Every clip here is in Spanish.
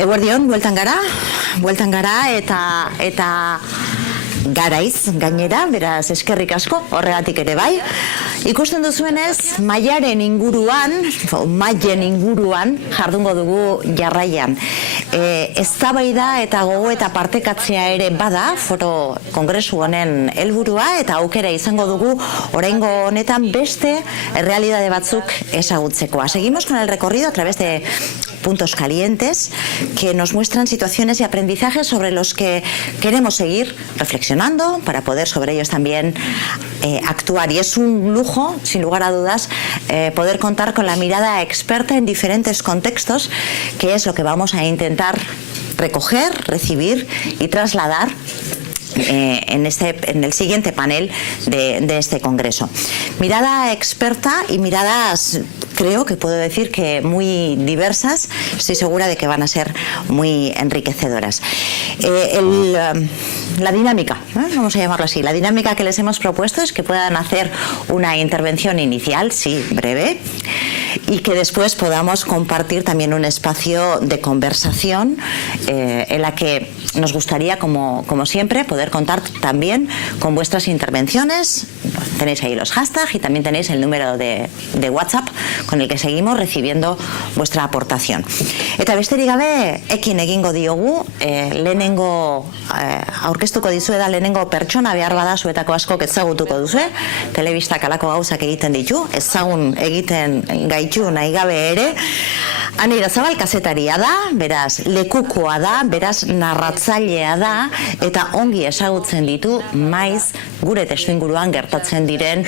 Eguerdion, bueltan gara eta garaiz gainera, beraz eskerrik asko, horregatik ere bai. Ikusten duzuenez, maien inguruan jardungo dugu jarraian. Eztabaida eta gogo eta partekatzea ere bada, foro kongresu honen helburua, eta aukera izango dugu oraingo honetan beste errealitate batzuk ezagutzeko. Seguimos con el recorrido a través de puntos calientes que nos muestran situaciones y aprendizajes sobre los que queremos seguir reflexionando para poder sobre ellos también actuar. Y es un lujo, sin lugar a dudas, poder contar con la mirada experta en diferentes contextos, que es lo que vamos a intentar recoger, recibir y trasladar en el siguiente panel de este congreso. Mirada experta y miradas, creo que puedo decir que muy diversas. Estoy segura de que van a ser muy enriquecedoras. La dinámica, vamos a llamarlo así, la dinámica que les hemos propuesto es que puedan hacer una intervención inicial, sí, breve, y que después podamos compartir también un espacio de conversación en la que nos gustaría, como siempre, poder contar también con vuestras intervenciones. Tenéis ahí los hashtags y también tenéis el número de WhatsApp con el que seguimos recibiendo vuestra aportación. Eta besterik gabe, ekin egingo diogu, lehenengo aurkeztuko dizueda lehenengo pertsona, behar bada zuetako askok ezagutuko duzue, telebistak alako gauzak egiten ditu, ezagun egiten gaitu nahi gabe ere. Ane Irazabal kazetaria da, beraz lekukoa da, beraz narratzailea da, eta ongi ezagutzen ditu maiz gure testuinguruan gertatzen diren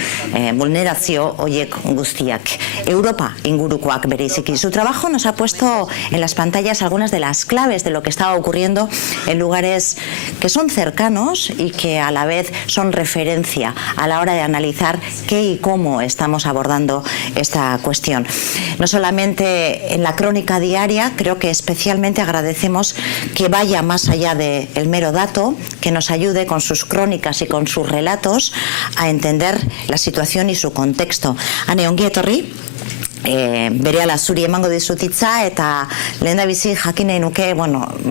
vulnerazio horiek guztiak. Europa ingurukoak bereziki. Su trabajo nos ha puesto en las pantallas algunas de las claves de lo que estaba ocurriendo en lugares que son cercanos y que a la vez son referencia a la hora de analizar qué y cómo estamos abordando esta cuestión. No solamente en la crónica diaria, creo que especialmente agradecemos que vaya más allá del mero dato, que nos ayude con sus crónicas y con sus relatos a entender la situación y su contexto. Ane, ongi etorri. Berehala zuri emango dizutitza eta lehendabizi jakin nahi nuke,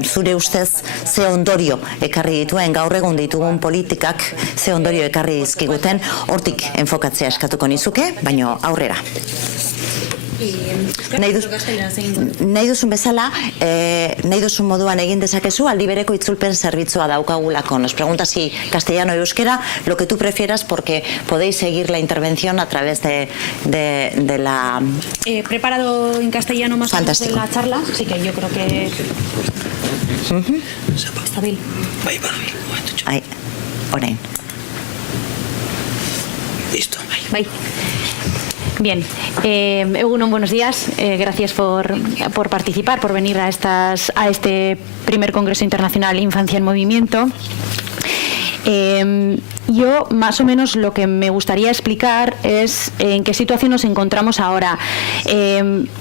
zure ustez ze ondorio ekarri dituen, gaur egun ditugun politikak ze ondorio ekarri dizkiguten, hortik enfokatzea eskatuko nizuke, baino aurrera. Nahi duzun bezala, nahi duzun moduan egin dezakezu, aldi bereko itzulpen zerbitzua daukagulako. Nos pregunta si castellano o euskera, lo que tú prefieras, porque podéis seguir la intervención a través de la... preparado en castellano más o menos de la charla, así que yo creo que está bien. Ahí, orain. Listo. Bye. Bien, Egunon, buenos días. Gracias por participar, por venir a este primer Congreso Internacional Infancia en Movimiento. Yo más o menos lo que me gustaría explicar es en qué situación nos encontramos ahora.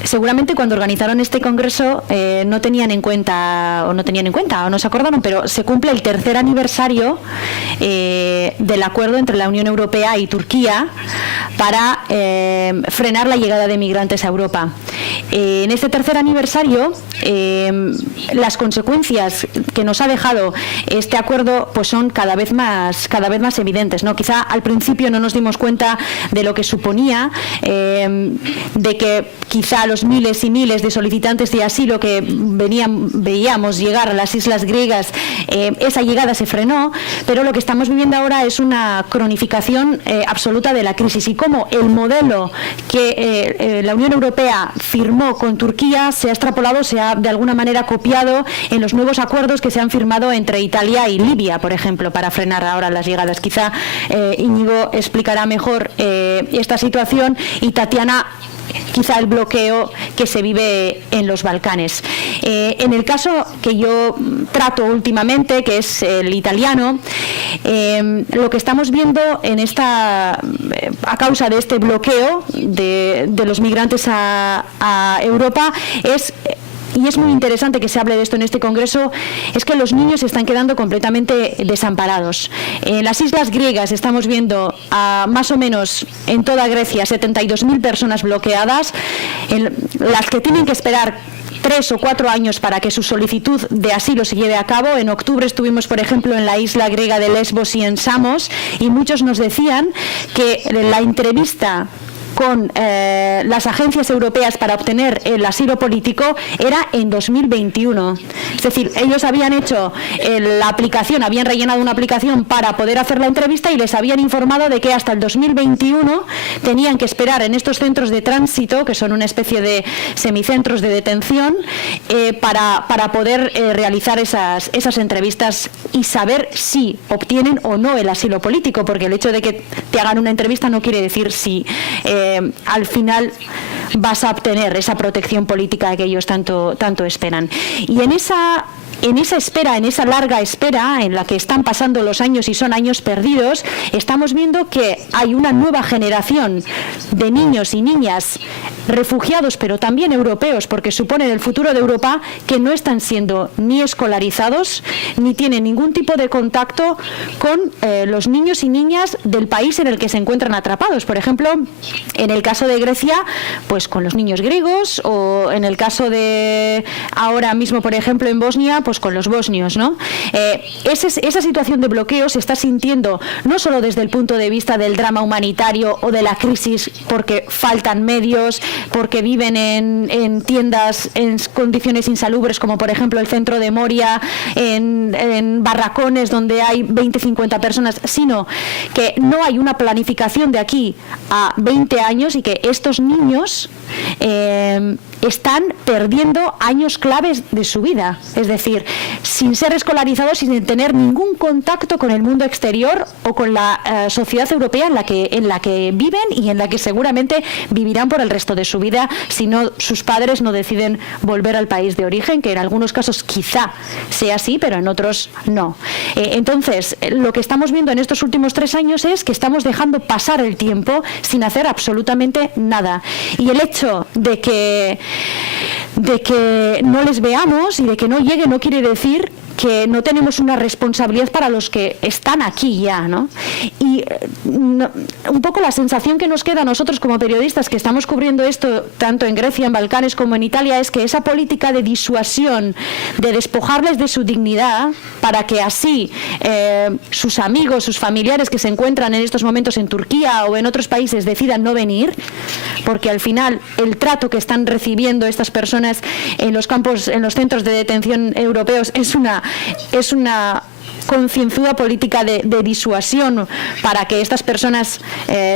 Seguramente cuando organizaron este congreso no tenían en cuenta o no se acordaron, pero se cumple el tercer aniversario del acuerdo entre la Unión Europea y Turquía para frenar la llegada de migrantes a Europa. En este tercer aniversario, las consecuencias que nos ha dejado este acuerdo pues son cada vez más evidentes, ¿no? Quizá al principio no nos dimos cuenta de lo que suponía, de que quizá los miles y miles de solicitantes de asilo que veíamos llegar a las islas griegas, esa llegada se frenó, pero lo que estamos viviendo ahora es una cronificación absoluta de la crisis y cómo el modelo que la Unión Europea firmó con Turquía se ha extrapolado, se ha de alguna manera copiado en los nuevos acuerdos que se han firmado entre Italia y Libia, por ejemplo, para frenar ahora las llegadas. Quizá Íñigo explicará mejor esta situación y Tatiana quizá el bloqueo que se vive en los Balcanes. En el caso que yo trato últimamente, que es el italiano, lo que estamos viendo a causa de este bloqueo de los migrantes a Europa y es muy interesante que se hable de esto en este congreso, es que los niños se están quedando completamente desamparados. En las islas griegas estamos viendo más o menos en toda Grecia 72.000 personas bloqueadas, las que tienen que esperar 3 o 4 años para que su solicitud de asilo se lleve a cabo. En octubre estuvimos, por ejemplo, en la isla griega de Lesbos y en Samos, y muchos nos decían que la entrevista con las agencias europeas para obtener el asilo político era en 2021. Es decir, ellos habían hecho la aplicación, habían rellenado una aplicación para poder hacer la entrevista y les habían informado de que hasta el 2021 tenían que esperar en estos centros de tránsito, que son una especie de semicentros de detención, para poder realizar esas entrevistas y saber si obtienen o no el asilo político, porque el hecho de que te hagan una entrevista no quiere decir si al final vas a obtener esa protección política que ellos tanto esperan. Y en esa espera, en esa larga espera en la que están pasando los años y son años perdidos, estamos viendo que hay una nueva generación de niños y niñas refugiados, pero también europeos, porque suponen el futuro de Europa, que no están siendo ni escolarizados ni tienen ningún tipo de contacto con los niños y niñas del país en el que se encuentran atrapados. Por ejemplo, en el caso de Grecia, pues con los niños griegos, o en el caso de ahora mismo, por ejemplo, en Bosnia, pues con los bosnios, ¿no? Esa situación de bloqueo se está sintiendo no solo desde el punto de vista del drama humanitario o de la crisis, porque faltan medios, porque viven en tiendas en condiciones insalubres, como por ejemplo el centro de Moria, en barracones donde hay 20-50 personas, sino que no hay una planificación de aquí a 20 años y que estos niños están perdiendo años claves de su vida, es decir, sin ser escolarizados, sin tener ningún contacto con el mundo exterior o con la sociedad europea en la que viven y en la que seguramente vivirán por el resto de su vida si no, sus padres no deciden volver al país de origen, que en algunos casos quizá sea así, pero en otros no. Entonces, lo que estamos viendo en estos últimos 3 años es que estamos dejando pasar el tiempo sin hacer absolutamente nada. Y el hecho de que no les veamos y de que no llegue no quiere decir que no tenemos una responsabilidad para los que están aquí ya, ¿no? Y un poco la sensación que nos queda a nosotros como periodistas que estamos cubriendo esto tanto en Grecia, en Balcanes como en Italia, es que esa política de disuasión, de despojarles de su dignidad para que así sus amigos, sus familiares que se encuentran en estos momentos en Turquía o en otros países decidan no venir, porque al final el trato que están recibiendo estas personas en los campos, en los centros de detención europeos es una concienzuda política de disuasión para que estas personas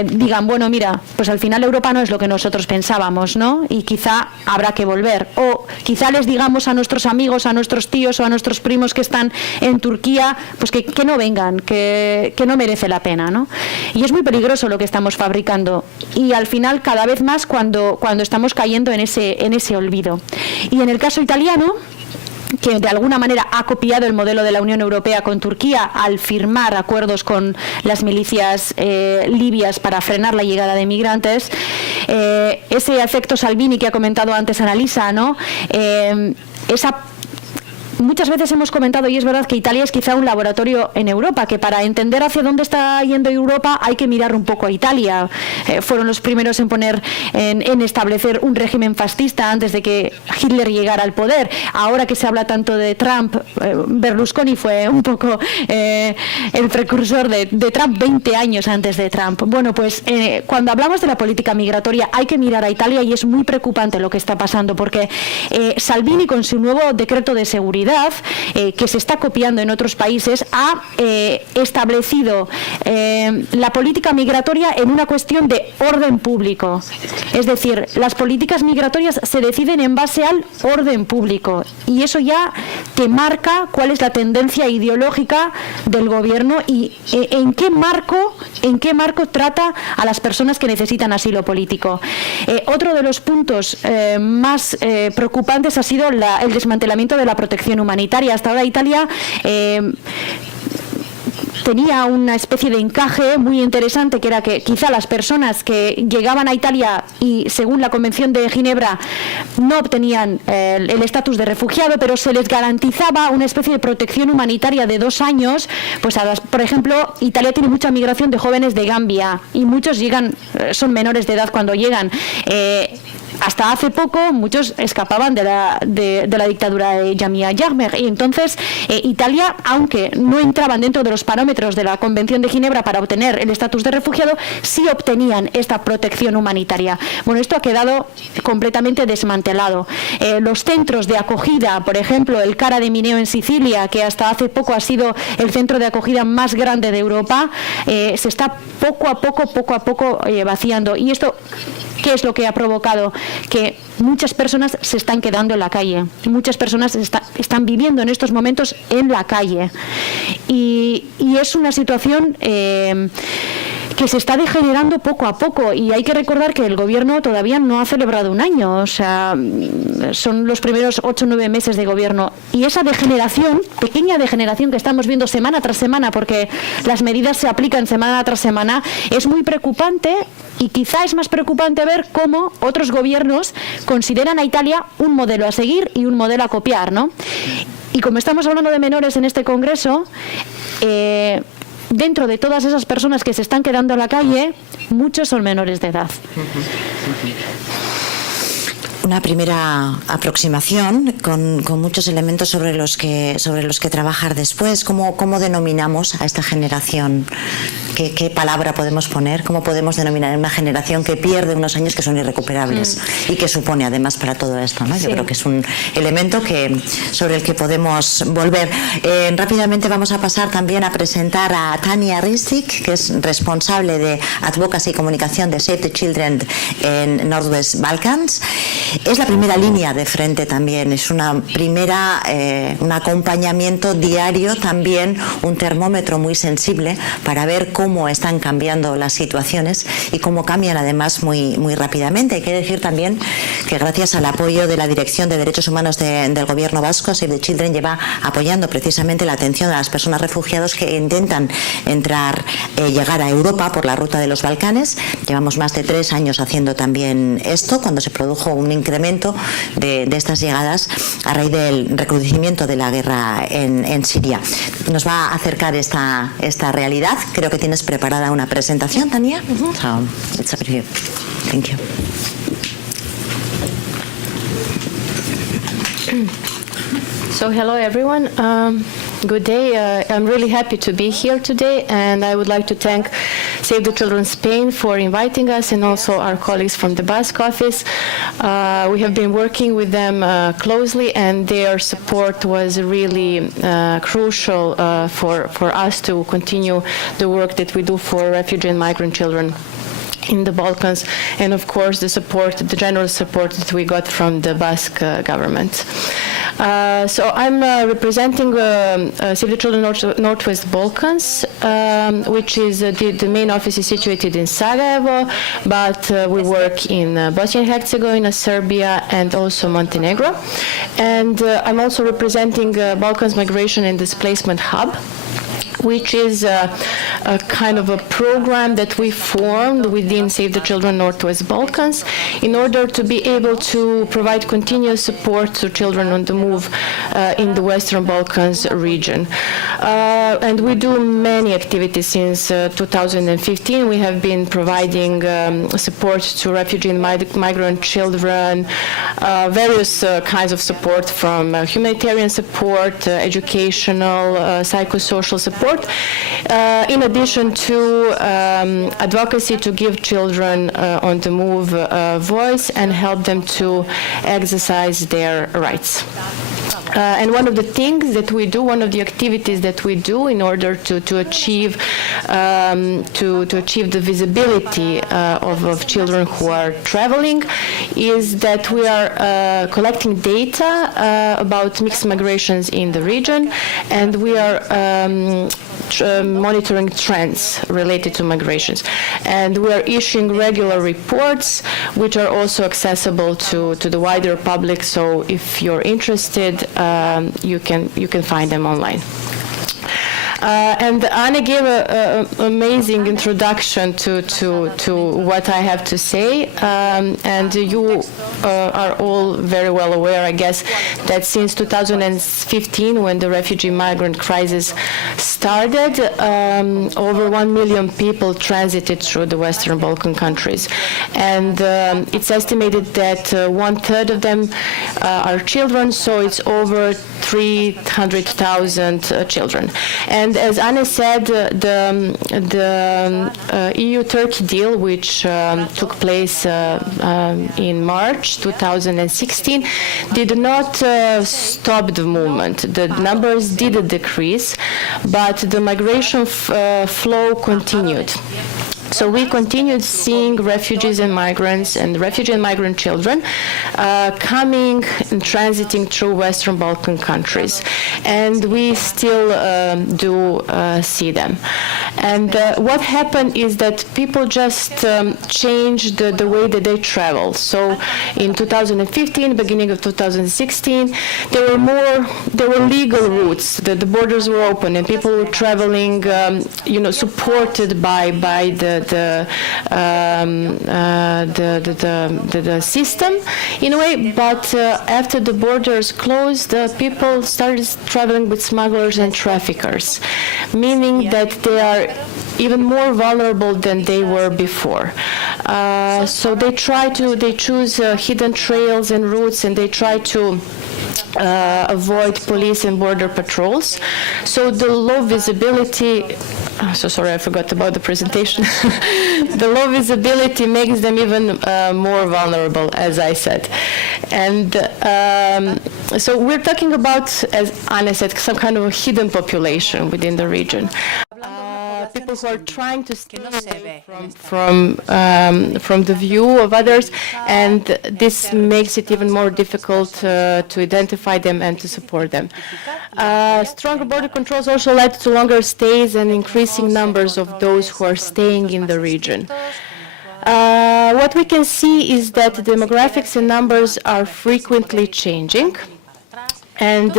digan, bueno, mira, pues al final Europa no es lo que nosotros pensábamos, ¿no? Y quizá habrá que volver. O quizá les digamos a nuestros amigos, a nuestros tíos o a nuestros primos que están en Turquía, pues que no vengan, que no merece la pena, ¿no? Y es muy peligroso lo que estamos fabricando. Y al final cada vez más cuando estamos cayendo en ese olvido. Y en el caso italiano, que de alguna manera ha copiado el modelo de la Unión Europea con Turquía al firmar acuerdos con las milicias libias para frenar la llegada de migrantes, ese efecto Salvini que ha comentado antes Annalisa, ¿no? Muchas veces hemos comentado, y es verdad, que Italia es quizá un laboratorio en Europa, que para entender hacia dónde está yendo Europa hay que mirar un poco a Italia. Fueron los primeros en establecer un régimen fascista antes de que Hitler llegara al poder. Ahora que se habla tanto de Trump, Berlusconi fue un poco el precursor de Trump 20 años antes de Trump. Bueno, pues cuando hablamos de la política migratoria hay que mirar a Italia y es muy preocupante lo que está pasando, porque Salvini, con su nuevo decreto de seguridad, que se está copiando en otros países, ha establecido la política migratoria en una cuestión de orden público. Es decir, las políticas migratorias se deciden en base al orden público y eso ya te marca cuál es la tendencia ideológica del gobierno y en qué marco trata a las personas que necesitan asilo político. Otro de los puntos más preocupantes ha sido el desmantelamiento de la protección humanitaria. Hasta ahora Italia tenía una especie de encaje muy interesante, que era que quizá las personas que llegaban a Italia y según la Convención de Ginebra no obtenían el estatus de refugiado, pero se les garantizaba una especie de protección humanitaria de 2 años. Pues por ejemplo, Italia tiene mucha migración de jóvenes de Gambia y muchos son menores de edad cuando llegan. hasta hace poco muchos escapaban de la dictadura de Jamia Jagmer, y entonces Italia, aunque no entraban dentro de los parámetros de la Convención de Ginebra para obtener el estatus de refugiado, sí obtenían esta protección humanitaria. Bueno, esto ha quedado completamente desmantelado. Los centros de acogida, por ejemplo, el Cara de Mineo en Sicilia, que hasta hace poco ha sido el centro de acogida más grande de Europa, se está poco a poco vaciando. Y esto, ¿qué es lo que ha provocado? Que muchas personas se están quedando en la calle. Muchas personas están viviendo en estos momentos en la calle. Y es una situación que se está degenerando poco a poco, y hay que recordar que el gobierno todavía no ha celebrado un año, o sea, son los primeros 8 o 9 meses de gobierno, y esa degeneración, pequeña degeneración que estamos viendo semana tras semana, porque las medidas se aplican semana tras semana, es muy preocupante. Y quizá es más preocupante ver cómo otros gobiernos consideran a Italia un modelo a seguir y un modelo a copiar, ¿no? Y como estamos hablando de menores en este congreso, dentro de todas esas personas que se están quedando en la calle, muchos son menores de edad. Una primera aproximación con muchos elementos sobre los que trabajar después. ¿Cómo denominamos a esta generación? ¿Qué palabra podemos poner? ¿Cómo podemos denominar una generación que pierde unos años que son irrecuperables y que supone además para todo esto, ¿no? Yo creo que es un elemento sobre el que podemos volver. Rápidamente vamos a pasar también a presentar a Tania Ristic, que es responsable de Advocacy y Comunicación de Save the Children en Northwest Balkans. Es la primera línea de frente también, es un acompañamiento diario, también un termómetro muy sensible para ver cómo están cambiando las situaciones y cómo cambian además muy rápidamente. Hay que decir también que gracias al apoyo de la Dirección de Derechos Humanos del Gobierno vasco, Save the Children lleva apoyando precisamente la atención a las personas refugiadas que intentan llegar a Europa por la ruta de los Balcanes. Llevamos más de 3 años haciendo también esto, cuando se produjo un incremento de estas llegadas a raíz del recrudecimiento de la guerra en Siria. Nos va a acercar esta realidad. Creo que tienes preparada una presentación, Tania. So, it's up to you. Thank you. So hello everyone. Good day. I'm really happy to be here today, and I would like to thank Save the Children Spain for inviting us, and also our colleagues from the Basque office. We have been working with them closely, and their support was really crucial for us to continue the work that we do for refugee and migrant children in the Balkans, and of course the general support that we got from the Basque government. So I'm representing Save the Children Northwest Balkans, which is the main office is situated in Sarajevo, but we work in Bosnia and Herzegovina, Serbia, and also Montenegro. And I'm also representing Balkans Migration and Displacement Hub, which is a kind of a program that we formed within Save the Children Northwest Balkans in order to be able to provide continuous support to children on the move in the Western Balkans region. And we do many activities since 2015. We have been providing support to refugee and migrant children, various kinds of support, from humanitarian support, educational, psychosocial support, in addition to advocacy to give children on the move voice and help them to exercise their rights. And one of the things that we do, one of the activities that we do in order to achieve the visibility of children who are traveling, is that we are collecting data about mixed migrations in the region, and we are monitoring trends related to migrations. And we are issuing regular reports, which are also accessible to the wider public. So if you're interested, you can find them online. And Anna gave an amazing introduction to what I have to say, and you are all very well aware, I guess, that since 2015, when the refugee-migrant crisis started, over 1 million people transited through the Western Balkan countries, and it's estimated that 1/3 of them are children, so it's over 300,000 children. And as Anna said, the EU-Turkey deal, which took place in March 2016, did not stop the movement. The numbers did decrease, but the migration flow continued. So we continued seeing refugees and migrants and refugee and migrant children coming and transiting through Western Balkan countries. And we still do see them. And what happened is that people just changed the way that they travel. So in 2015, beginning of 2016, there were legal routes. The borders were open and people were traveling, supported by the system in a way, but after the borders closed, people started traveling with smugglers and traffickers, meaning that they are even more vulnerable than they were before. So they choose hidden trails and routes, and they try to avoid police and border patrols. So the low visibility, so sorry, I forgot about the presentation. The low visibility makes them even more vulnerable, as I said. And so we're talking about, as Anna said, some kind of a hidden population within the region. People who are trying to stay away from the view of others, and this makes it even more difficult to identify them and to support them. Stronger border controls also led to longer stays and increasing numbers of those who are staying in the region. What we can see is that demographics and numbers are frequently changing. And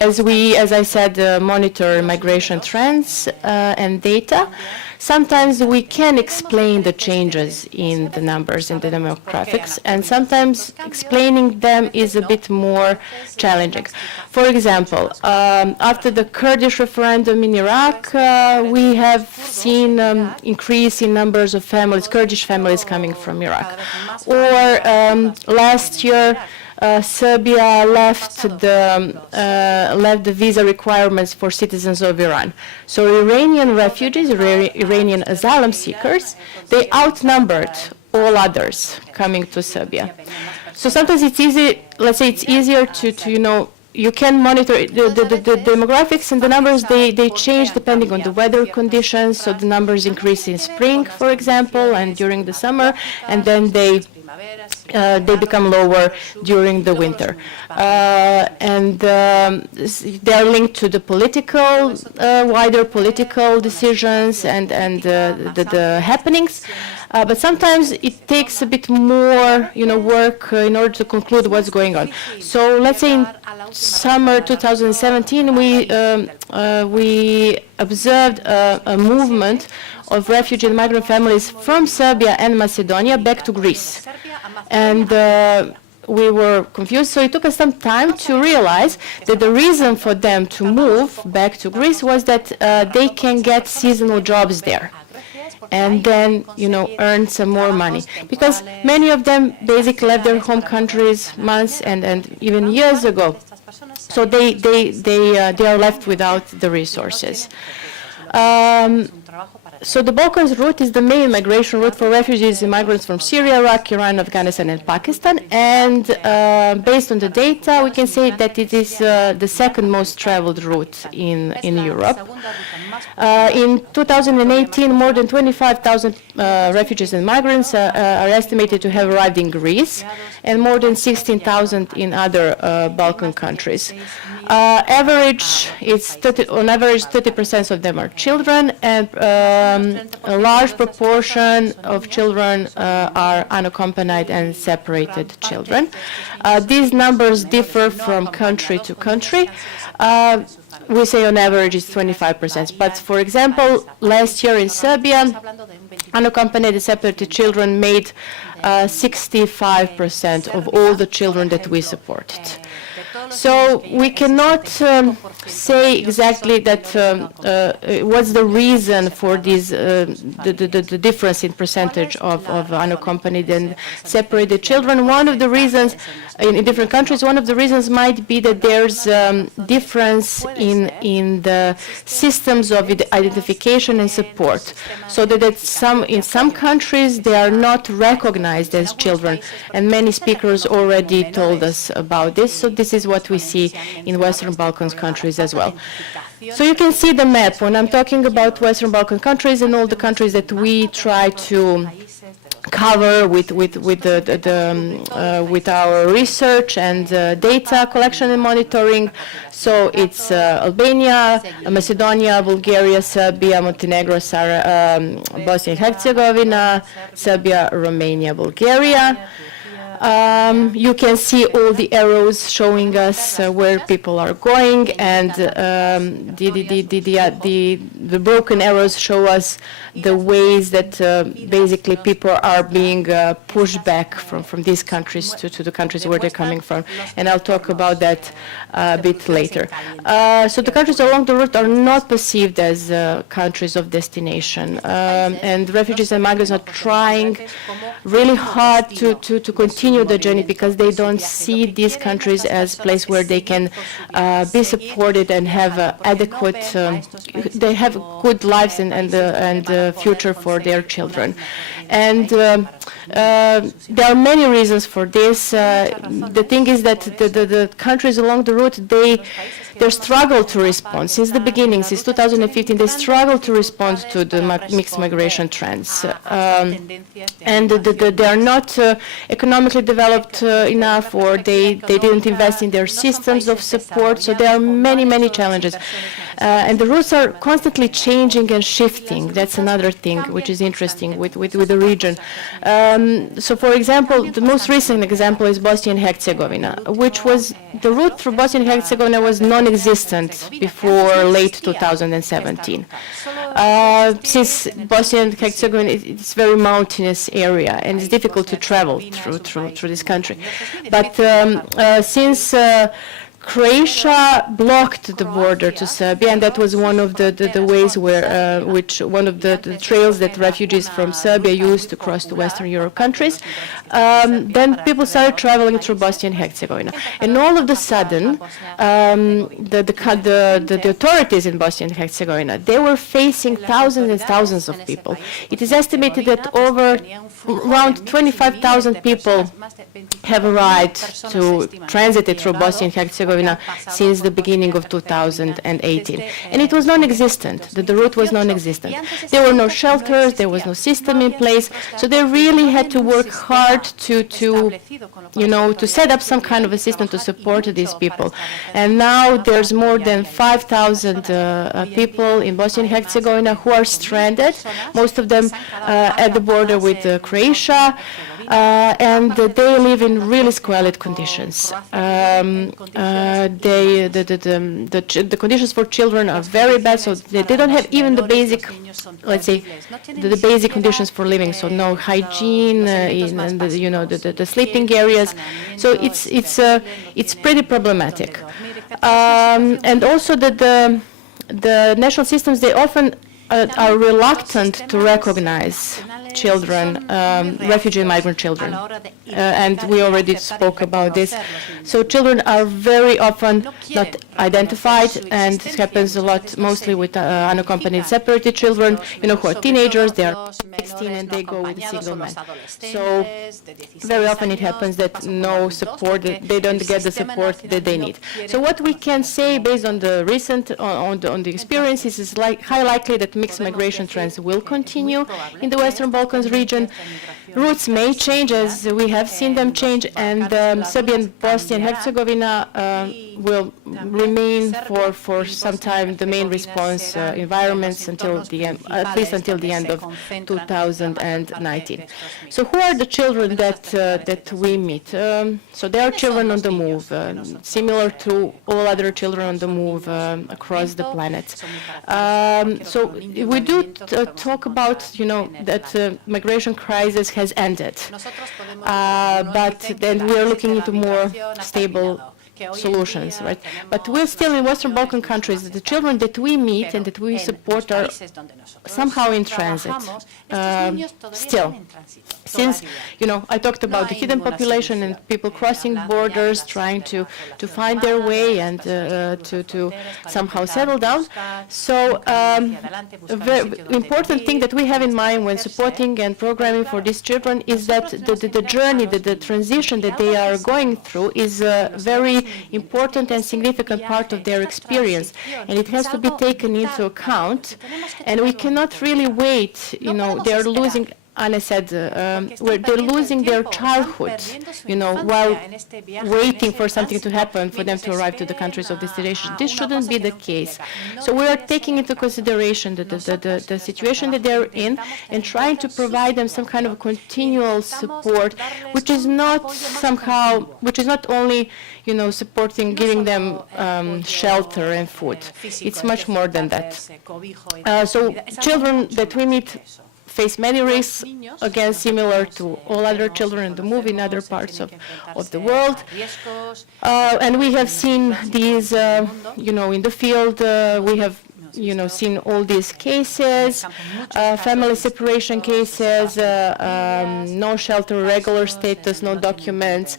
as I said, monitor migration trends and data, sometimes we can explain the changes in the numbers in the demographics, and sometimes explaining them is a bit more challenging. For example, after the Kurdish referendum in Iraq, we have seen increase in numbers of families, Kurdish families coming from Iraq. Or last year, Serbia left the visa requirements for citizens of Iran. So Iranian refugees, Iranian asylum seekers, they outnumbered all others coming to Serbia. So sometimes it's easy, let's say it's easier to you can monitor the demographics, and the numbers, they change depending on the weather conditions. So the numbers increase in spring, for example, and during the summer, and then they become lower during the winter. And they are linked to the wider political decisions and the happenings. But sometimes it takes a bit more, work in order to conclude what's going on. So let's say in summer 2017, we observed a movement of refugee and migrant families from Serbia and Macedonia back to Greece. And we were confused, so it took us some time to realize that the reason for them to move back to Greece was that they can get seasonal jobs there and then, earn some more money. Because many of them basically left their home countries months and even years ago. So they are left without the resources. So the Balkans route is the main migration route for refugees and migrants from Syria, Iraq, Iran, Afghanistan, and Pakistan. And based on the data, we can say that it is the second most traveled route in Europe. In 2018, more than 25,000 refugees and migrants are estimated to have arrived in Greece, and more than 16,000 in other Balkan countries. On average, 30% of them are children, and a large proportion of children are unaccompanied and separated children. These numbers differ from country to country. we say on average it's 25%. But for example, last year in Serbia, unaccompanied and separated children made 65% of all the children that we supported. So we cannot say exactly that what's the reason for this, the difference in percentage of unaccompanied and separated children. One of the reasons in different countries, one of the reasons might be that there's difference in the systems of identification and support. So that in some countries they are not recognized as children, and many speakers already told us about this. So this is what we see in Western Balkans countries as well. So you can see the map when I'm talking about Western Balkan countries and all the countries that we try to cover with our research and data collection and monitoring. So it's Albania, Macedonia, Bulgaria, Serbia, Montenegro, Bosnia and Herzegovina, Serbia, Romania, Bulgaria. You can see all the arrows showing us where people are going, and the broken arrows show us the ways that basically people are being pushed back from these countries to the countries where they're coming from. And I'll talk about that a bit later. So the countries along the route are not perceived as countries of destination, and refugees and migrants are trying really hard to continue the journey because they don't see these countries as place where they can be supported and have adequate, they have good lives and future for their children. And there are many reasons for this. The thing is that the countries along the route, they struggle to respond. Since the beginning, since 2015, they struggle to respond to the mixed migration trends. And they are not economically developed enough, or they didn't invest in their systems of support. So there are many, many challenges. And the routes are constantly changing and shifting. That's another thing which is interesting with the region. So, for example, the most recent example is Bosnia and Herzegovina, which was the route through Bosnia and Herzegovina was non-existent before late 2017. Since Bosnia and Herzegovina is a very mountainous area and it's difficult to travel through this country. But since Croatia blocked the border to Serbia, and that was one of the ways where, one of the trails that refugees from Serbia used to cross to Western Europe countries. Then people started traveling through Bosnia and Herzegovina, and all of a sudden, the authorities in Bosnia and Herzegovina, they were facing thousands and thousands of people. It is estimated that around 25,000 people have arrived to transited through Bosnia and Herzegovina since the beginning of 2018. And it was non-existent. The route was non-existent. There were no shelters, there was no system in place, so they really had to work hard to set up some kind of a system to support these people. And now there's more than 5,000 people in Bosnia and Herzegovina who are stranded, most of them at the border with Croatia, and they live in really squalid conditions. The conditions for children are very bad, so they don't have even the basic, let's say, the basic conditions for living. So no hygiene in the sleeping areas. So it's pretty problematic. And also the national systems, they often are reluctant to recognize children, refugee and migrant children, and we already spoke about this. So children are very often not identified, and it happens a lot, mostly with unaccompanied separated children, who are teenagers, they are 16 and they go with a single man. So very often it happens that no support, they don't get the support that they need. So what we can say based on the recent, on the experiences is high likely that mixed migration trends will continue in the Western Balkans. Balkans region, routes may change, as we have seen them change, and Serbia and Bosnia and Herzegovina will remain for some time the main response environments until the end, at least until the end of 2019. So who are the children that we meet? So there are children on the move, similar to all other children on the move across the planet. So we do talk about, that migration crisis has ended, but then we are looking into more stable solutions, right? But we're still in Western Balkan countries. The children that we meet and that we support are somehow in transit, still. Since, I talked about the hidden population and people crossing borders, trying to find their way and to somehow settle down. So a very important thing that we have in mind when supporting and programming for these children is that the journey, the transition that they are going through is a very important and significant part of their experience, and it has to be taken into account, and we cannot really wait. They're losing, Anna said, they're losing their childhood, while waiting for something to happen for them to arrive to the countries of destination. This shouldn't be the case. So we are taking into consideration the situation that they're in and trying to provide them some kind of continual support, which is not only, supporting, giving them shelter and food. It's much more than that. So children that we meet face many risks, again, similar to all other children in the move in other parts of the world. And we have seen these, in the field. We have seen all these cases, family separation cases, no shelter, regular status, no documents.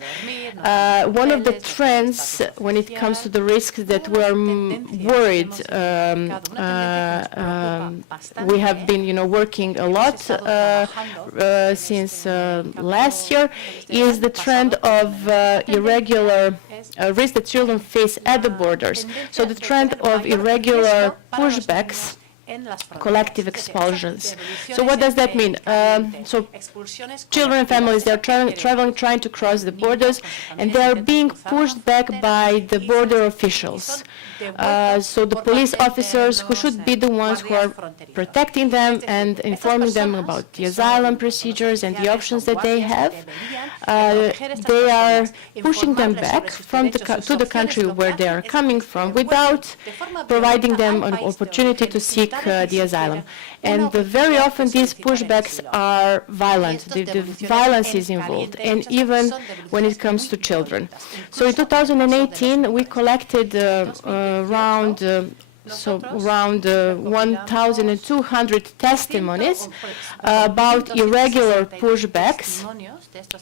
One of the trends when it comes to the risks that we are worried, we have been working a lot since last year, is the trend of irregular risk that children face at the borders. So the trend of irregular pushbacks, collective expulsions. So what does that mean? So children and families, they're traveling, trying to cross the borders, and they are being pushed back by the border officials. So the police officers, who should be the ones who are protecting them and informing them about the asylum procedures and the options that they have, they are pushing them back to the country where they are coming from without providing them an opportunity to seek the asylum. And very often these pushbacks are violent. The violence is involved, and even when it comes to children. So in 2018, we collected around 1,200 testimonies about irregular pushbacks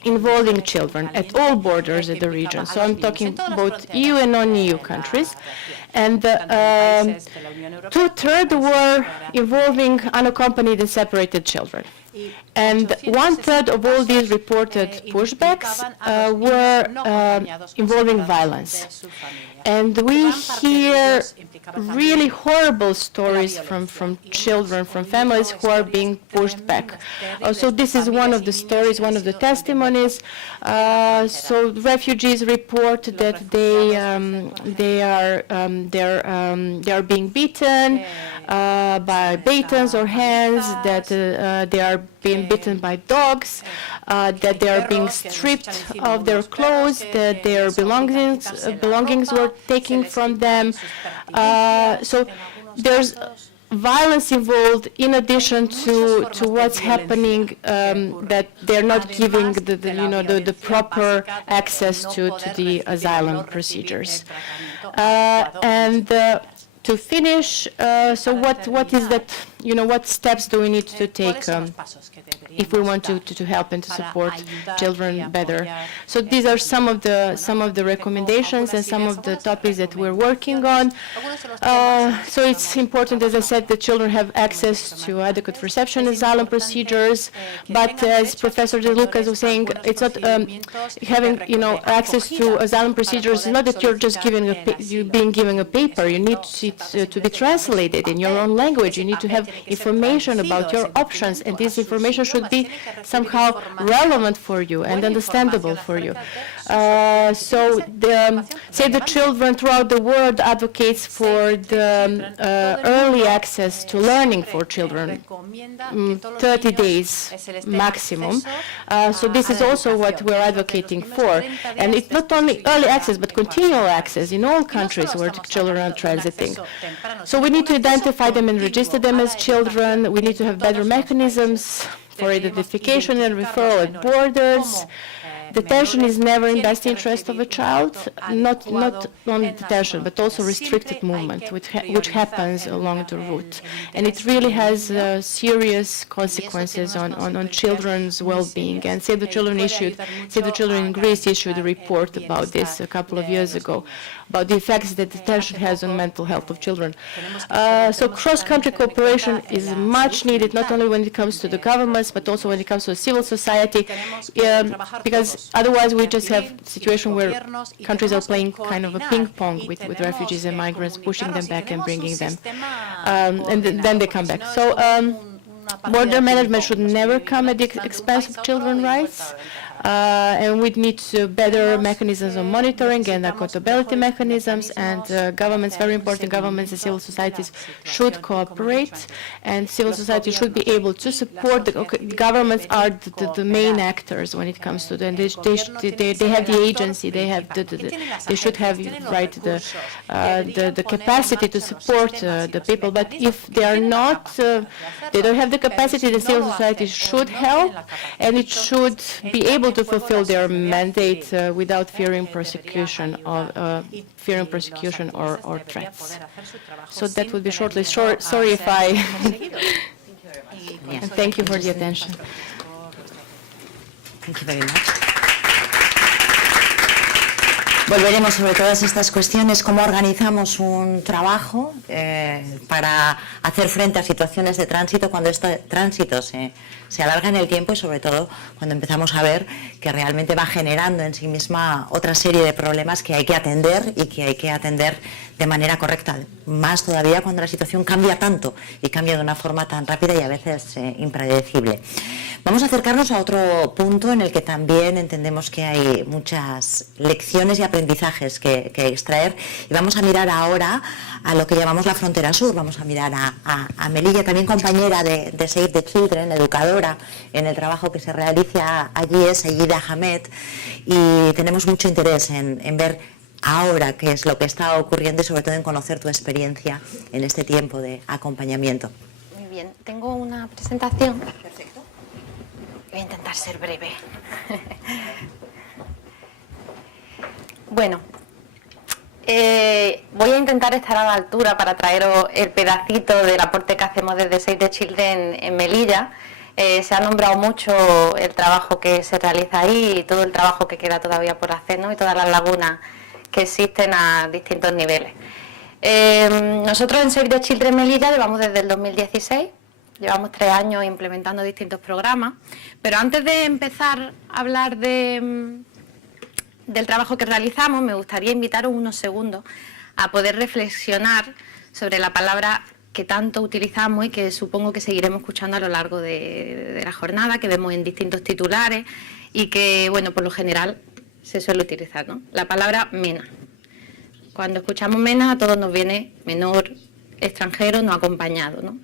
involving children at all borders of the region. So I'm talking both EU and non-EU countries. And two-thirds were involving unaccompanied and separated children. And one-third of all these reported pushbacks were involving violence. And we hear really horrible stories from children, from families who are being pushed back. So this is one of the stories, one of the testimonies. So refugees report that they are being beaten by batons or hands, that they are being bitten by dogs, that they are being stripped of their clothes, that their belongings were taken from them. So there's violence involved in addition to what's happening, that they're not giving the proper access to the asylum procedures. And to finish, so what is that? What steps do we need to take if we want to help and to support children better? So these are some of the recommendations and some of the topics that we're working on. So it's important, as I said, that children have access to adequate reception asylum procedures. But as Professor De Lucas was saying, it's not having access to asylum procedures. It's not that you're just being given a paper. You need it to be translated in your own language. You need to have information about your options, and this information should be somehow relevant for you and understandable for you. So Save the Children throughout the world advocates for the early access to learning for children, 30 days maximum. So this is also what we're advocating for. And it's not only early access, but continual access in all countries where children are transiting. So we need to identify them and register them as children. We need to have better mechanisms for identification and referral at borders. Detention is never in best interest of a child, not only detention, but also restricted movement, which happens along the route. And it really has serious consequences on children's well-being. And Save the Children in Greece issued a report about this a couple of years ago, about the effects that detention has on mental health of children. So cross-country cooperation is much needed, not only when it comes to the governments, but also when it comes to civil society, because otherwise we just have a situation where countries are playing kind of a ping-pong with refugees and migrants, pushing them back and bringing them, and then they come back. So border management should never come at the expense of children's rights. And we need better mechanisms of monitoring and accountability mechanisms, and governments, very important, governments and civil societies should cooperate, and civil society should be able to support. Governments are the main actors when it comes to them. They have the agency, they should have the capacity to support the people. But if they are not, they don't have the capacity, the civil society should help, and it should be able to fulfill their mandate without fearing persecution or threats. So that would be shortly. Sorry if I. And thank you for the attention. Thank you very much. Volveremos sobre todas estas cuestiones, cómo organizamos un trabajo para hacer frente a situaciones de tránsito cuando este tránsito se alarga en el tiempo, y sobre todo cuando empezamos a ver que realmente va generando en sí misma otra serie de problemas que hay que atender y que hay que atender de manera correcta, más todavía cuando la situación cambia tanto y cambia de una forma tan rápida y a veces impredecible. Vamos a acercarnos a otro punto en el que también entendemos que hay muchas lecciones y aprendizajes que extraer, y vamos a mirar ahora a lo que llamamos la frontera sur. Vamos a mirar a Melilla, también compañera de Save the Children, educadora en el trabajo que se realiza allí, es Sayida Ahmed, y tenemos mucho interés en ver ahora qué es lo que está ocurriendo y sobre todo en conocer tu experiencia en este tiempo de acompañamiento. Muy bien, tengo una presentación. Perfecto. Voy a intentar ser breve. Bueno, voy a intentar estar a la altura para traeros el pedacito del aporte que hacemos desde Save the Children en Melilla. Se ha nombrado mucho el trabajo que se realiza ahí y todo el trabajo que queda todavía por hacer, ¿no? Y todas las lagunas que existen a distintos niveles. Nosotros en Save the Children Melilla llevamos desde el 2016, llevamos 3 años implementando distintos programas, pero antes de empezar a hablar del trabajo que realizamos, me gustaría invitaros unos segundos a poder reflexionar sobre la palabra que tanto utilizamos y que supongo que seguiremos escuchando a lo largo de la jornada, que vemos en distintos titulares y que, bueno, por lo general se suele utilizar, ¿no? La palabra MENA. Cuando escuchamos MENA a todos nos viene menor, extranjero, no acompañado, ¿no?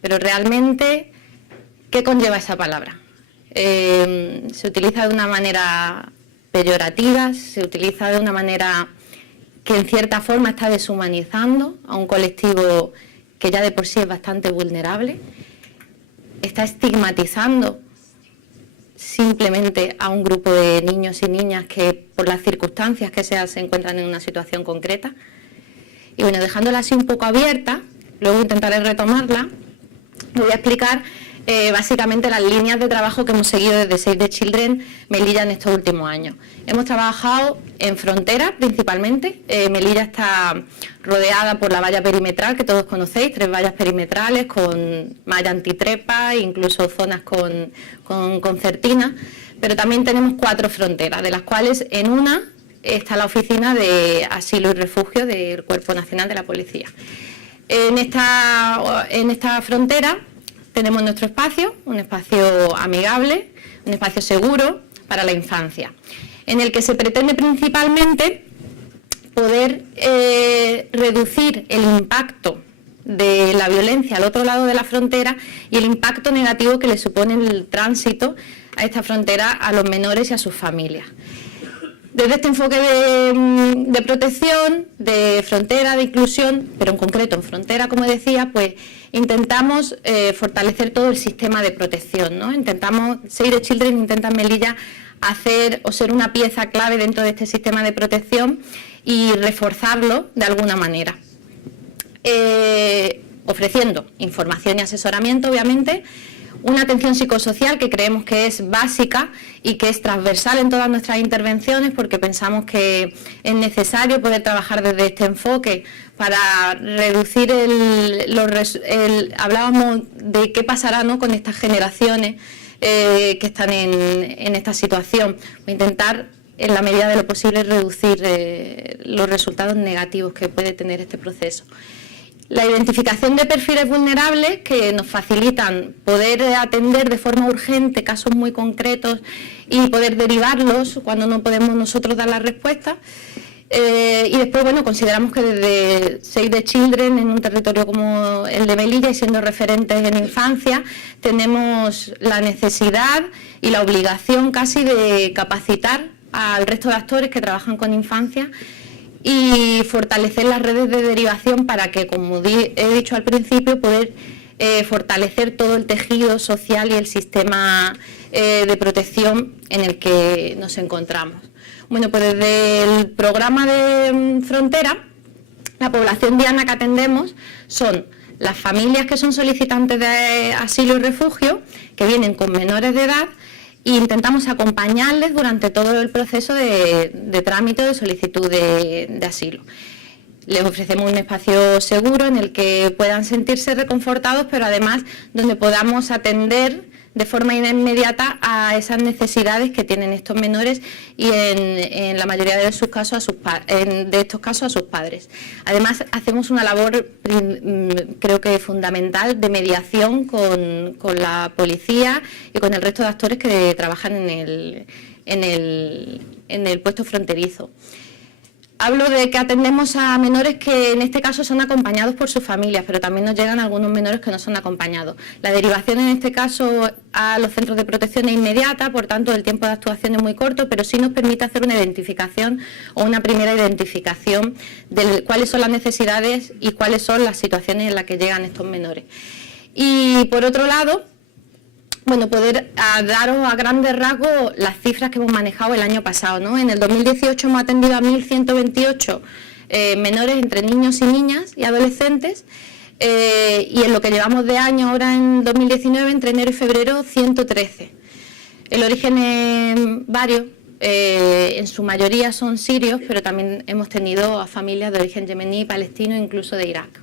Pero realmente, ¿qué conlleva esa palabra? Se utiliza de una manera peyorativa, se utiliza de una manera que en cierta forma está deshumanizando a un colectivo que ya de por sí es bastante vulnerable, está estigmatizando simplemente a un grupo de niños y niñas que por las circunstancias que sean se encuentran en una situación concreta. Y bueno, dejándola así un poco abierta, luego intentaré retomarla, voy a explicar básicamente las líneas de trabajo que hemos seguido desde Save the Children Melilla en estos últimos años. Hemos trabajado en frontera principalmente. Melilla está rodeada por la valla perimetral que todos conocéis, 3 vallas perimetrales con malla antitrepa, incluso zonas con concertina, pero también tenemos 4 fronteras, de las cuales en una está la oficina de asilo y refugio del Cuerpo Nacional de la Policía. En esta frontera tenemos nuestro espacio, un espacio amigable, un espacio seguro para la infancia, en el que se pretende principalmente poder reducir el impacto de la violencia al otro lado de la frontera y el impacto negativo que le supone el tránsito a esta frontera a los menores y a sus familias. Desde este enfoque de protección, de frontera, de inclusión, pero en concreto en frontera, como decía, pues intentamos fortalecer todo el sistema de protección, ¿no? Save the Children intenta en Melilla hacer o ser una pieza clave dentro de este sistema de protección y reforzarlo de alguna manera. Ofreciendo información y asesoramiento, obviamente, una atención psicosocial que creemos que es básica y que es transversal en todas nuestras intervenciones, porque pensamos que es necesario poder trabajar desde este enfoque para reducir hablábamos de qué pasará, ¿no?, con estas generaciones que están en esta situación. Intentar, en la medida de lo posible, reducir los resultados negativos que puede tener este proceso. La identificación de perfiles vulnerables que nos facilitan poder atender de forma urgente casos muy concretos y poder derivarlos cuando no podemos nosotros dar la respuesta. Y después, bueno, consideramos que desde Save the Children, en un territorio como el de Melilla y siendo referentes en infancia, tenemos la necesidad y la obligación casi de capacitar al resto de actores que trabajan con infancia y fortalecer las redes de derivación para que, como he dicho al principio, poder fortalecer todo el tejido social y el sistema de protección en el que nos encontramos. Bueno, pues desde el programa de Frontera, la población diana que atendemos son las familias que son solicitantes de asilo y refugio, que vienen con menores de edad, e intentamos acompañarles durante todo el proceso de trámite de solicitud de asilo. Les ofrecemos un espacio seguro en el que puedan sentirse reconfortados, pero además donde podamos atender de forma inmediata a esas necesidades que tienen estos menores y en la mayoría de sus casos a sus padres. Además, hacemos una labor, creo que fundamental, de mediación con la policía y con el resto de actores que trabajan en el puesto fronterizo. Hablo de que atendemos a menores que en este caso son acompañados por sus familias, pero también nos llegan algunos menores que no son acompañados. La derivación en este caso a los centros de protección es inmediata, por tanto el tiempo de actuación es muy corto, pero sí nos permite hacer una identificación o una primera identificación de cuáles son las necesidades y cuáles son las situaciones en las que llegan estos menores. Y por otro lado, bueno, poder daros a grandes rasgos las cifras que hemos manejado el año pasado, ¿no? En el 2018 hemos atendido a 1.128 menores entre niños y niñas y adolescentes, y en lo que llevamos de año, ahora en 2019, entre enero y febrero, 113. El origen es varios, en su mayoría son sirios, pero también hemos tenido a familias de origen yemení, palestino e incluso de Irak.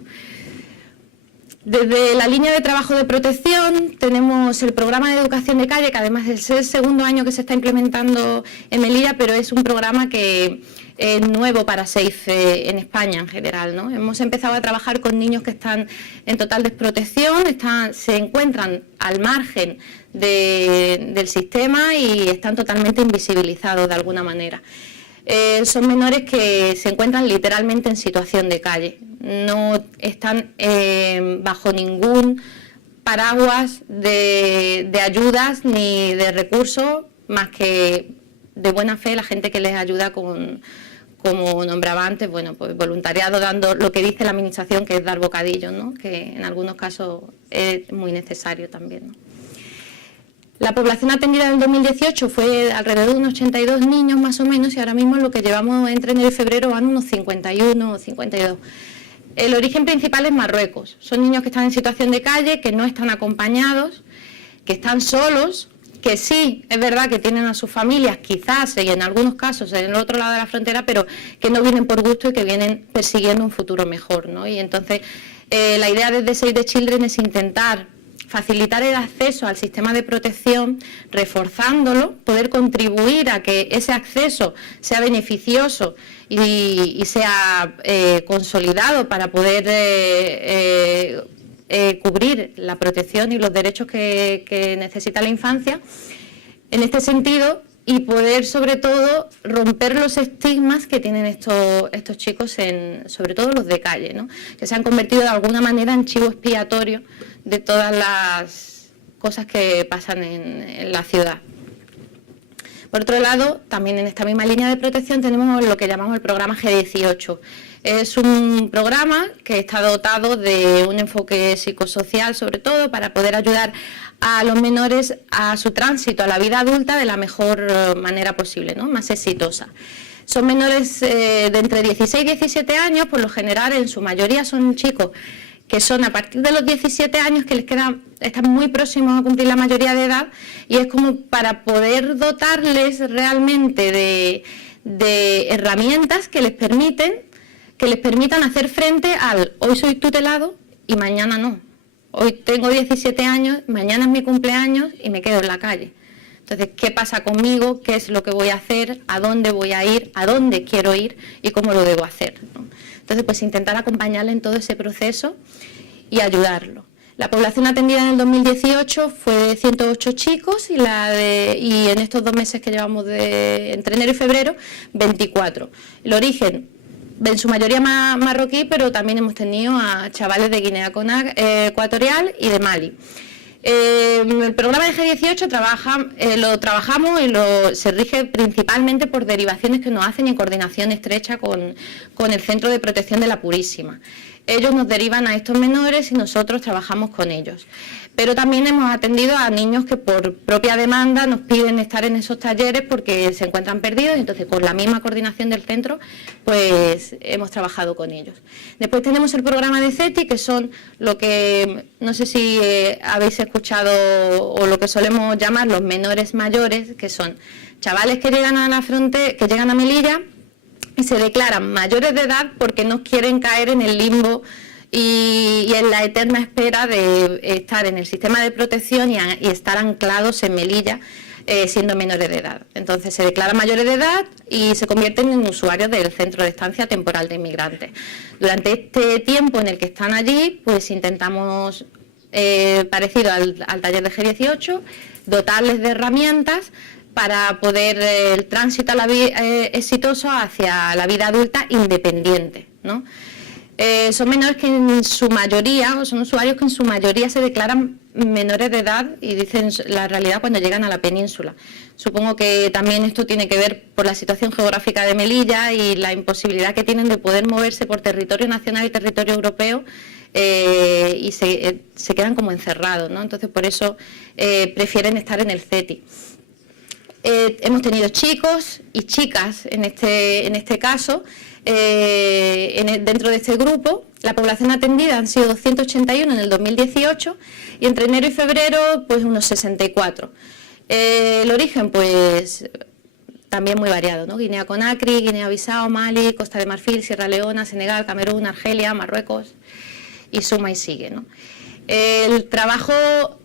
Desde la línea de trabajo de protección tenemos el programa de educación de calle, que además es el segundo año que se está implementando en Melilla, pero es un programa que es nuevo para SAFE en España en general, ¿no? Hemos empezado a trabajar con niños que están en total desprotección, se encuentran al margen del sistema y están totalmente invisibilizados de alguna manera. Son menores que se encuentran literalmente en situación de calle, no están bajo ningún paraguas de ayudas ni de recursos, más que de buena fe la gente que les ayuda como nombraba antes, bueno, pues voluntariado, dando lo que dice la administración, que es dar bocadillos, ¿no? Que en algunos casos es muy necesario también, ¿no? La población atendida en el 2018 fue alrededor de unos 82 niños más o menos, y ahora mismo en lo que llevamos entre enero y febrero van unos 51 o 52. El origen principal es Marruecos. Son niños que están en situación de calle, que no están acompañados, que están solos, que sí, es verdad que tienen a sus familias, quizás, y en algunos casos en el otro lado de la frontera, pero que no vienen por gusto y que vienen persiguiendo un futuro mejor, ¿no? Y entonces la idea desde Save the Children es intentar facilitar el acceso al sistema de protección, reforzándolo, poder contribuir a que ese acceso sea beneficioso y sea consolidado para poder cubrir la protección y los derechos que necesita la infancia. En este sentido, y poder sobre todo romper los estigmas que tienen estos chicos, sobre todo los de calle, ¿no? Que se han convertido de alguna manera en chivo expiatorio de todas las cosas que pasan en la ciudad. Por otro lado, también en esta misma línea de protección tenemos lo que llamamos el programa G18. Es un programa que está dotado de un enfoque psicosocial, sobre todo, para poder ayudar a los menores a su tránsito a la vida adulta de la mejor manera posible, ¿no? Más exitosa. Son menores de entre 16 y 17 años, por lo general, en su mayoría son chicos que son a partir de los 17 años, que están muy próximos a cumplir la mayoría de edad, y es como para poder dotarles realmente de herramientas que les permitan hacer frente al hoy soy tutelado y mañana no. Hoy tengo 17 años, mañana es mi cumpleaños y me quedo en la calle. Entonces, ¿qué pasa conmigo? ¿Qué es lo que voy a hacer? ¿A dónde voy a ir? ¿A dónde quiero ir? ¿Y cómo lo debo hacer? ¿no? Entonces, pues intentar acompañarle en todo ese proceso y ayudarlo. La población atendida en el 2018 fue de 108 chicos y en estos 2 meses que llevamos entre enero y febrero, 24. El origen, en su mayoría marroquí, pero también hemos tenido a chavales de Guinea Ecuatorial y de Mali. El programa de G18 lo trabajamos y se rige principalmente por derivaciones que nos hacen en coordinación estrecha con el Centro de Protección de la Purísima. Ellos nos derivan a estos menores y nosotros trabajamos con ellos. Pero también hemos atendido a niños que por propia demanda nos piden estar en esos talleres porque se encuentran perdidos, y entonces con la misma coordinación del centro pues hemos trabajado con ellos. Después tenemos el programa de CETI, que son lo que, no sé si habéis escuchado, o lo que solemos llamar los menores mayores, que son chavales que llegan a la frontera, que llegan a Melilla y se declaran mayores de edad porque no quieren caer en el limbo y en la eterna espera de estar en el sistema de protección y estar anclados en Melilla siendo menores de edad. Entonces se declaran mayores de edad y se convierten en usuarios del Centro de Estancia Temporal de Inmigrantes. Durante este tiempo en el que están allí, pues intentamos, parecido al taller de G18, dotarles de herramientas para poder el tránsito a la vida exitoso hacia la vida adulta independiente, ¿no? Son menores que en su mayoría, o son usuarios que en su mayoría se declaran menores de edad y dicen la realidad cuando llegan a la península. Supongo que también esto tiene que ver por la situación geográfica de Melilla y la imposibilidad que tienen de poder moverse por territorio nacional y territorio europeo, y se quedan como encerrados, ¿no? Entonces por eso prefieren estar en el CETI. Hemos tenido chicos y chicas en este caso, dentro de este grupo. La población atendida han sido 281 en el 2018 y entre enero y febrero pues unos 64. El origen pues también muy variado, ¿no? Guinea Conakry, Guinea-Bissau, Mali, Costa de Marfil, Sierra Leona, Senegal, Camerún, Argelia, Marruecos y suma y sigue, ¿no? El trabajo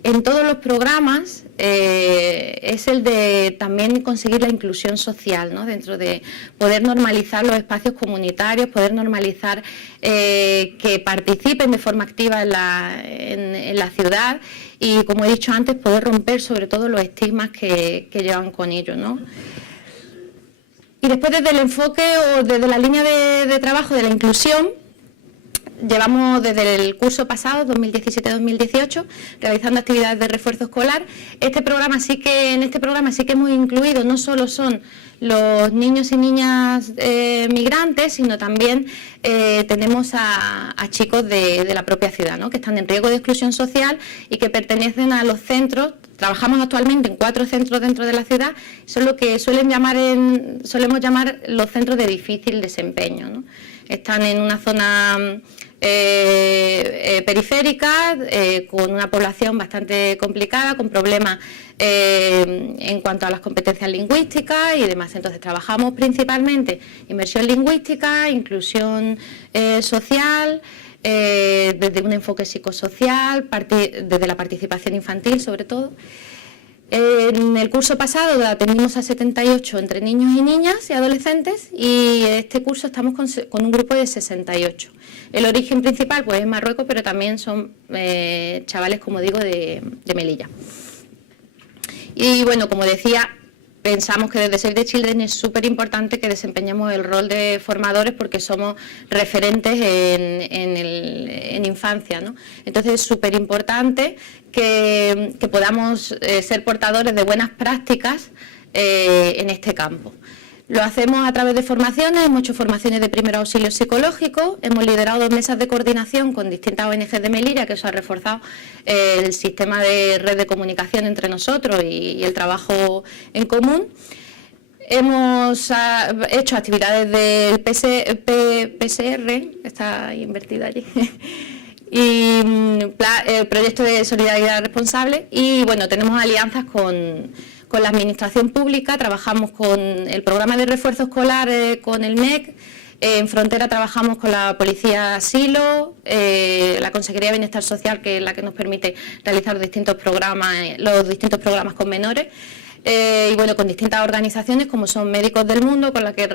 en todos los programas es el de también conseguir la inclusión social, ¿no? Dentro de poder normalizar los espacios comunitarios, poder normalizar que participen de forma activa en la ciudad y, como he dicho antes, poder romper sobre todo los estigmas que llevan con ello, ¿no? Y después, desde el enfoque o desde la línea de trabajo de la inclusión, llevamos desde el curso pasado, 2017-2018, realizando actividades de refuerzo escolar. En este programa sí que hemos incluido, no solo son los niños y niñas migrantes, sino también tenemos a chicos de la propia ciudad, ¿no? Que están en riesgo de exclusión social y que pertenecen a los centros. Trabajamos actualmente en 4 centros dentro de la ciudad, son lo que solemos llamar los centros de difícil desempeño, ¿no? Están en una zona periféricas, con una población bastante complicada, con problemas en cuanto a las competencias lingüísticas y demás. Entonces trabajamos principalmente inmersión lingüística, inclusión social, desde un enfoque psicosocial, desde la participación infantil sobre todo. En el curso pasado atendimos a 78 entre niños y niñas y adolescentes, y este curso estamos con un grupo de 68. El origen principal pues es Marruecos, pero también son chavales, como digo, de Melilla. Y bueno, como decía, pensamos que desde Save the Children es súper importante que desempeñemos el rol de formadores, porque somos referentes en infancia, ¿no? Entonces es súper importante que podamos ser portadores de buenas prácticas en este campo. Lo hacemos a través de formaciones, hemos hecho formaciones de primer auxilio psicológico, hemos liderado 2 mesas de coordinación con distintas ONGs de Melilla, que eso ha reforzado el sistema de red de comunicación entre nosotros y el trabajo en común. Hemos hecho actividades del PCR, está ahí invertida allí, y el proyecto de solidaridad responsable, y bueno, tenemos alianzas con la administración pública, trabajamos con el programa de refuerzo escolar con el MEC, en frontera trabajamos con la Policía Asilo, la Consejería de Bienestar Social, que es la que nos permite realizar los distintos programas con menores, y bueno, con distintas organizaciones como son Médicos del Mundo, con las que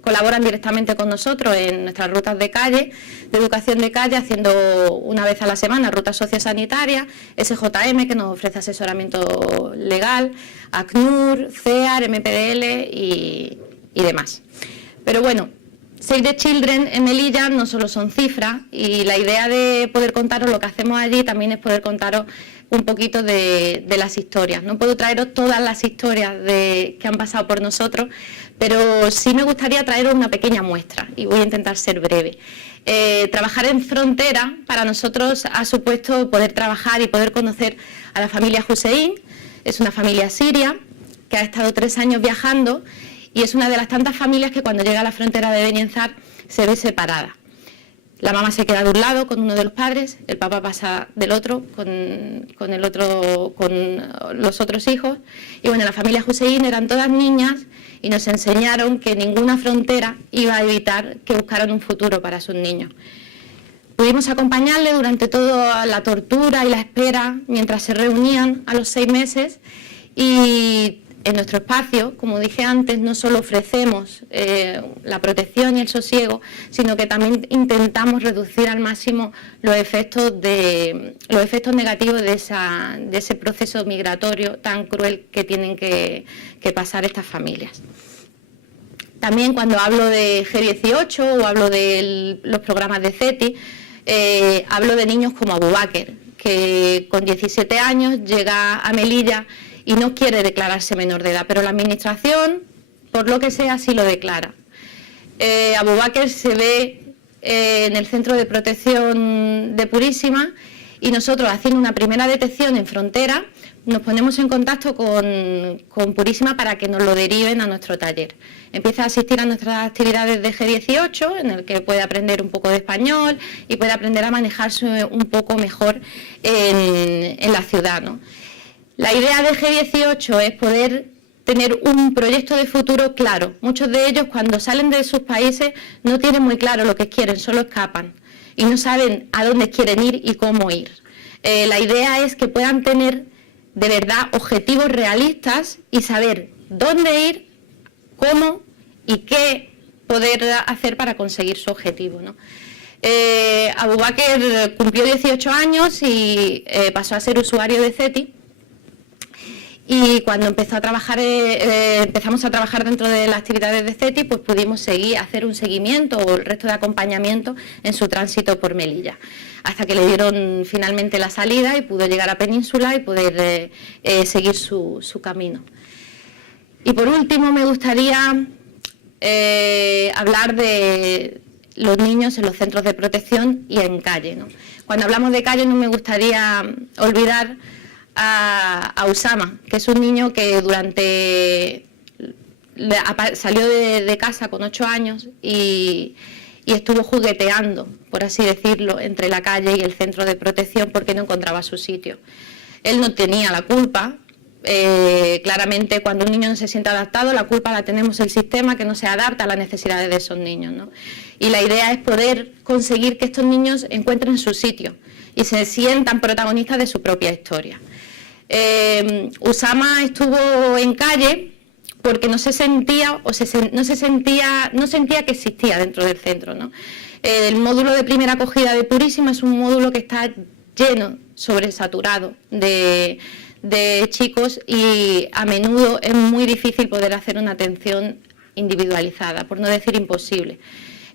colaboran directamente con nosotros en nuestras rutas de calle, de educación de calle, haciendo una vez a la semana rutas sociosanitarias, SJM, que nos ofrece asesoramiento legal, ACNUR, CEAR, MPDL y demás. Pero bueno, Save the Children en Melilla no solo son cifras, y la idea de poder contaros lo que hacemos allí también es poder contaros un poquito de las historias. No puedo traeros todas las historias que han pasado por nosotros, pero sí me gustaría traeros una pequeña muestra, y voy a intentar ser breve. Trabajar en frontera para nosotros ha supuesto poder trabajar y poder conocer a la familia Hussein. Es una familia siria que ha estado 3 años viajando, y es una de las tantas familias que cuando llega a la frontera de Benienzar se ve separada. La mamá se queda de un lado con uno de los padres, el papá pasa del otro con los otros hijos. Y bueno, la familia Hussein eran todas niñas, y nos enseñaron que ninguna frontera iba a evitar que buscaran un futuro para sus niños. Pudimos acompañarle durante toda la tortura y la espera mientras se reunían a los 6 meses, y en nuestro espacio, como dije antes, no solo ofrecemos la protección y el sosiego, sino que también intentamos reducir al máximo los efectos negativos de ese proceso migratorio tan cruel que tienen que pasar estas familias. También cuando hablo de G18 o hablo de los programas de CETI, hablo de niños como Abubakar, que con 17 años llega a Melilla y no quiere declararse menor de edad, pero la administración, por lo que sea, sí lo declara. Abubakar se ve en el centro de protección de Purísima, y nosotros, haciendo una primera detección en frontera, nos ponemos en contacto con Purísima para que nos lo deriven a nuestro taller. Empieza a asistir a nuestras actividades de G18, en el que puede aprender un poco de español y puede aprender a manejarse un poco mejor en la ciudad, ¿no? La idea de G18 es poder tener un proyecto de futuro claro. Muchos de ellos, cuando salen de sus países, no tienen muy claro lo que quieren, solo escapan y no saben a dónde quieren ir y cómo ir. La idea es que puedan tener de verdad objetivos realistas y saber dónde ir, cómo y qué poder hacer para conseguir su objetivo, ¿no? Abubakar cumplió 18 años y pasó a ser usuario de CETI. Y cuando empezamos a trabajar dentro de las actividades de CETI, pues pudimos hacer un seguimiento o el resto de acompañamiento en su tránsito por Melilla, hasta que le dieron finalmente la salida y pudo llegar a Península y poder seguir su camino. Y por último me gustaría hablar de los niños en los centros de protección y en calle, ¿no? Cuando hablamos de calle no me gustaría olvidar a Usama, que es un niño que salió de casa con 8 años y y estuvo jugueteando, por así decirlo, entre la calle y el centro de protección porque no encontraba su sitio. Él no tenía la culpa. Claramente, cuando un niño no se siente adaptado, la culpa la tenemos el sistema que no se adapta a las necesidades de esos niños, ¿no? Y la idea es poder conseguir que estos niños encuentren su sitio y se sientan protagonistas de su propia historia. Usama estuvo en calle porque no sentía que existía dentro del centro, ¿no? El módulo de primera acogida de Purísima es un módulo que está lleno, sobresaturado de chicos, y a menudo es muy difícil poder hacer una atención individualizada, por no decir imposible.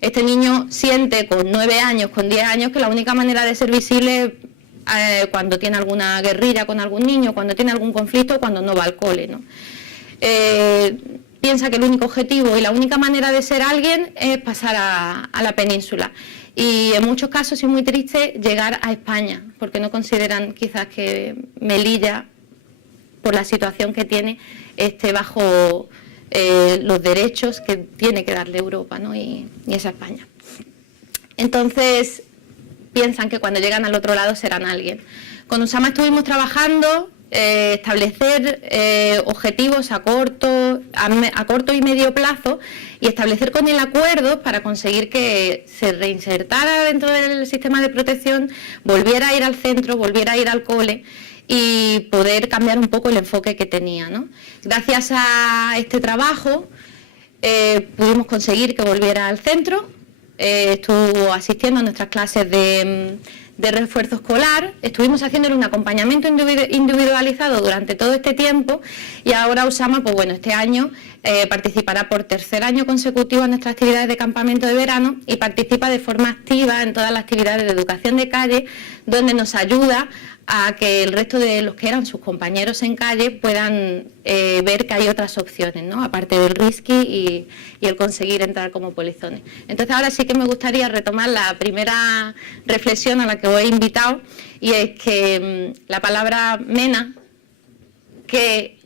Este niño siente con 9 años, con 10 años, que la única manera de ser visible es cuando tiene alguna guerrilla con algún niño, cuando tiene algún conflicto, cuando no va al cole, ¿no? Piensa que el único objetivo y la única manera de ser alguien es pasar a la península. Y en muchos casos, y muy triste, llegar a España, porque no consideran quizás que Melilla, por la situación que tiene, esté bajo los derechos que tiene que darle Europa, ¿no? y esa España. Entonces, piensan que cuando llegan al otro lado serán alguien. Con Usama estuvimos trabajando, establecer objetivos a corto y medio plazo, y establecer con él acuerdos para conseguir que se reinsertara dentro del sistema de protección, volviera a ir al centro, volviera a ir al cole, y poder cambiar un poco el enfoque que tenía, ¿no? Gracias a este trabajo pudimos conseguir que volviera al centro. Estuvo asistiendo a nuestras clases de refuerzo escolar, estuvimos haciéndole un acompañamiento individualizado durante todo este tiempo, y ahora Usama, pues bueno, este año participará por 3er año consecutivo en nuestras actividades de campamento de verano, y participa de forma activa en todas las actividades de educación de calle, donde nos ayuda a que el resto de los que eran sus compañeros en calle puedan ver que hay otras opciones, ¿no? Aparte del risky y el conseguir entrar como polizones. Entonces ahora sí que me gustaría retomar la primera reflexión a la que os he invitado, y es que la palabra MENA, que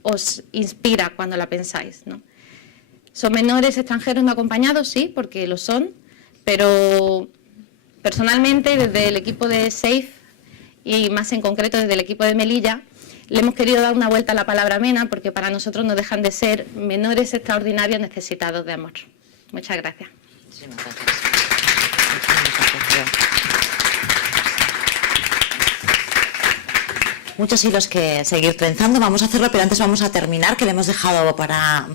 os inspira cuando la pensáis, ¿no? ¿Son menores extranjeros no acompañados? Sí, porque lo son, pero personalmente, desde el equipo de SAFE, y más en concreto desde el equipo de Melilla, le hemos querido dar una vuelta a la palabra MENA, porque para nosotros no dejan de ser menores extraordinarios necesitados de amor. Muchas gracias. Muchos hilos que seguir trenzando. Vamos a hacerlo, pero antes vamos a terminar, que le hemos dejado para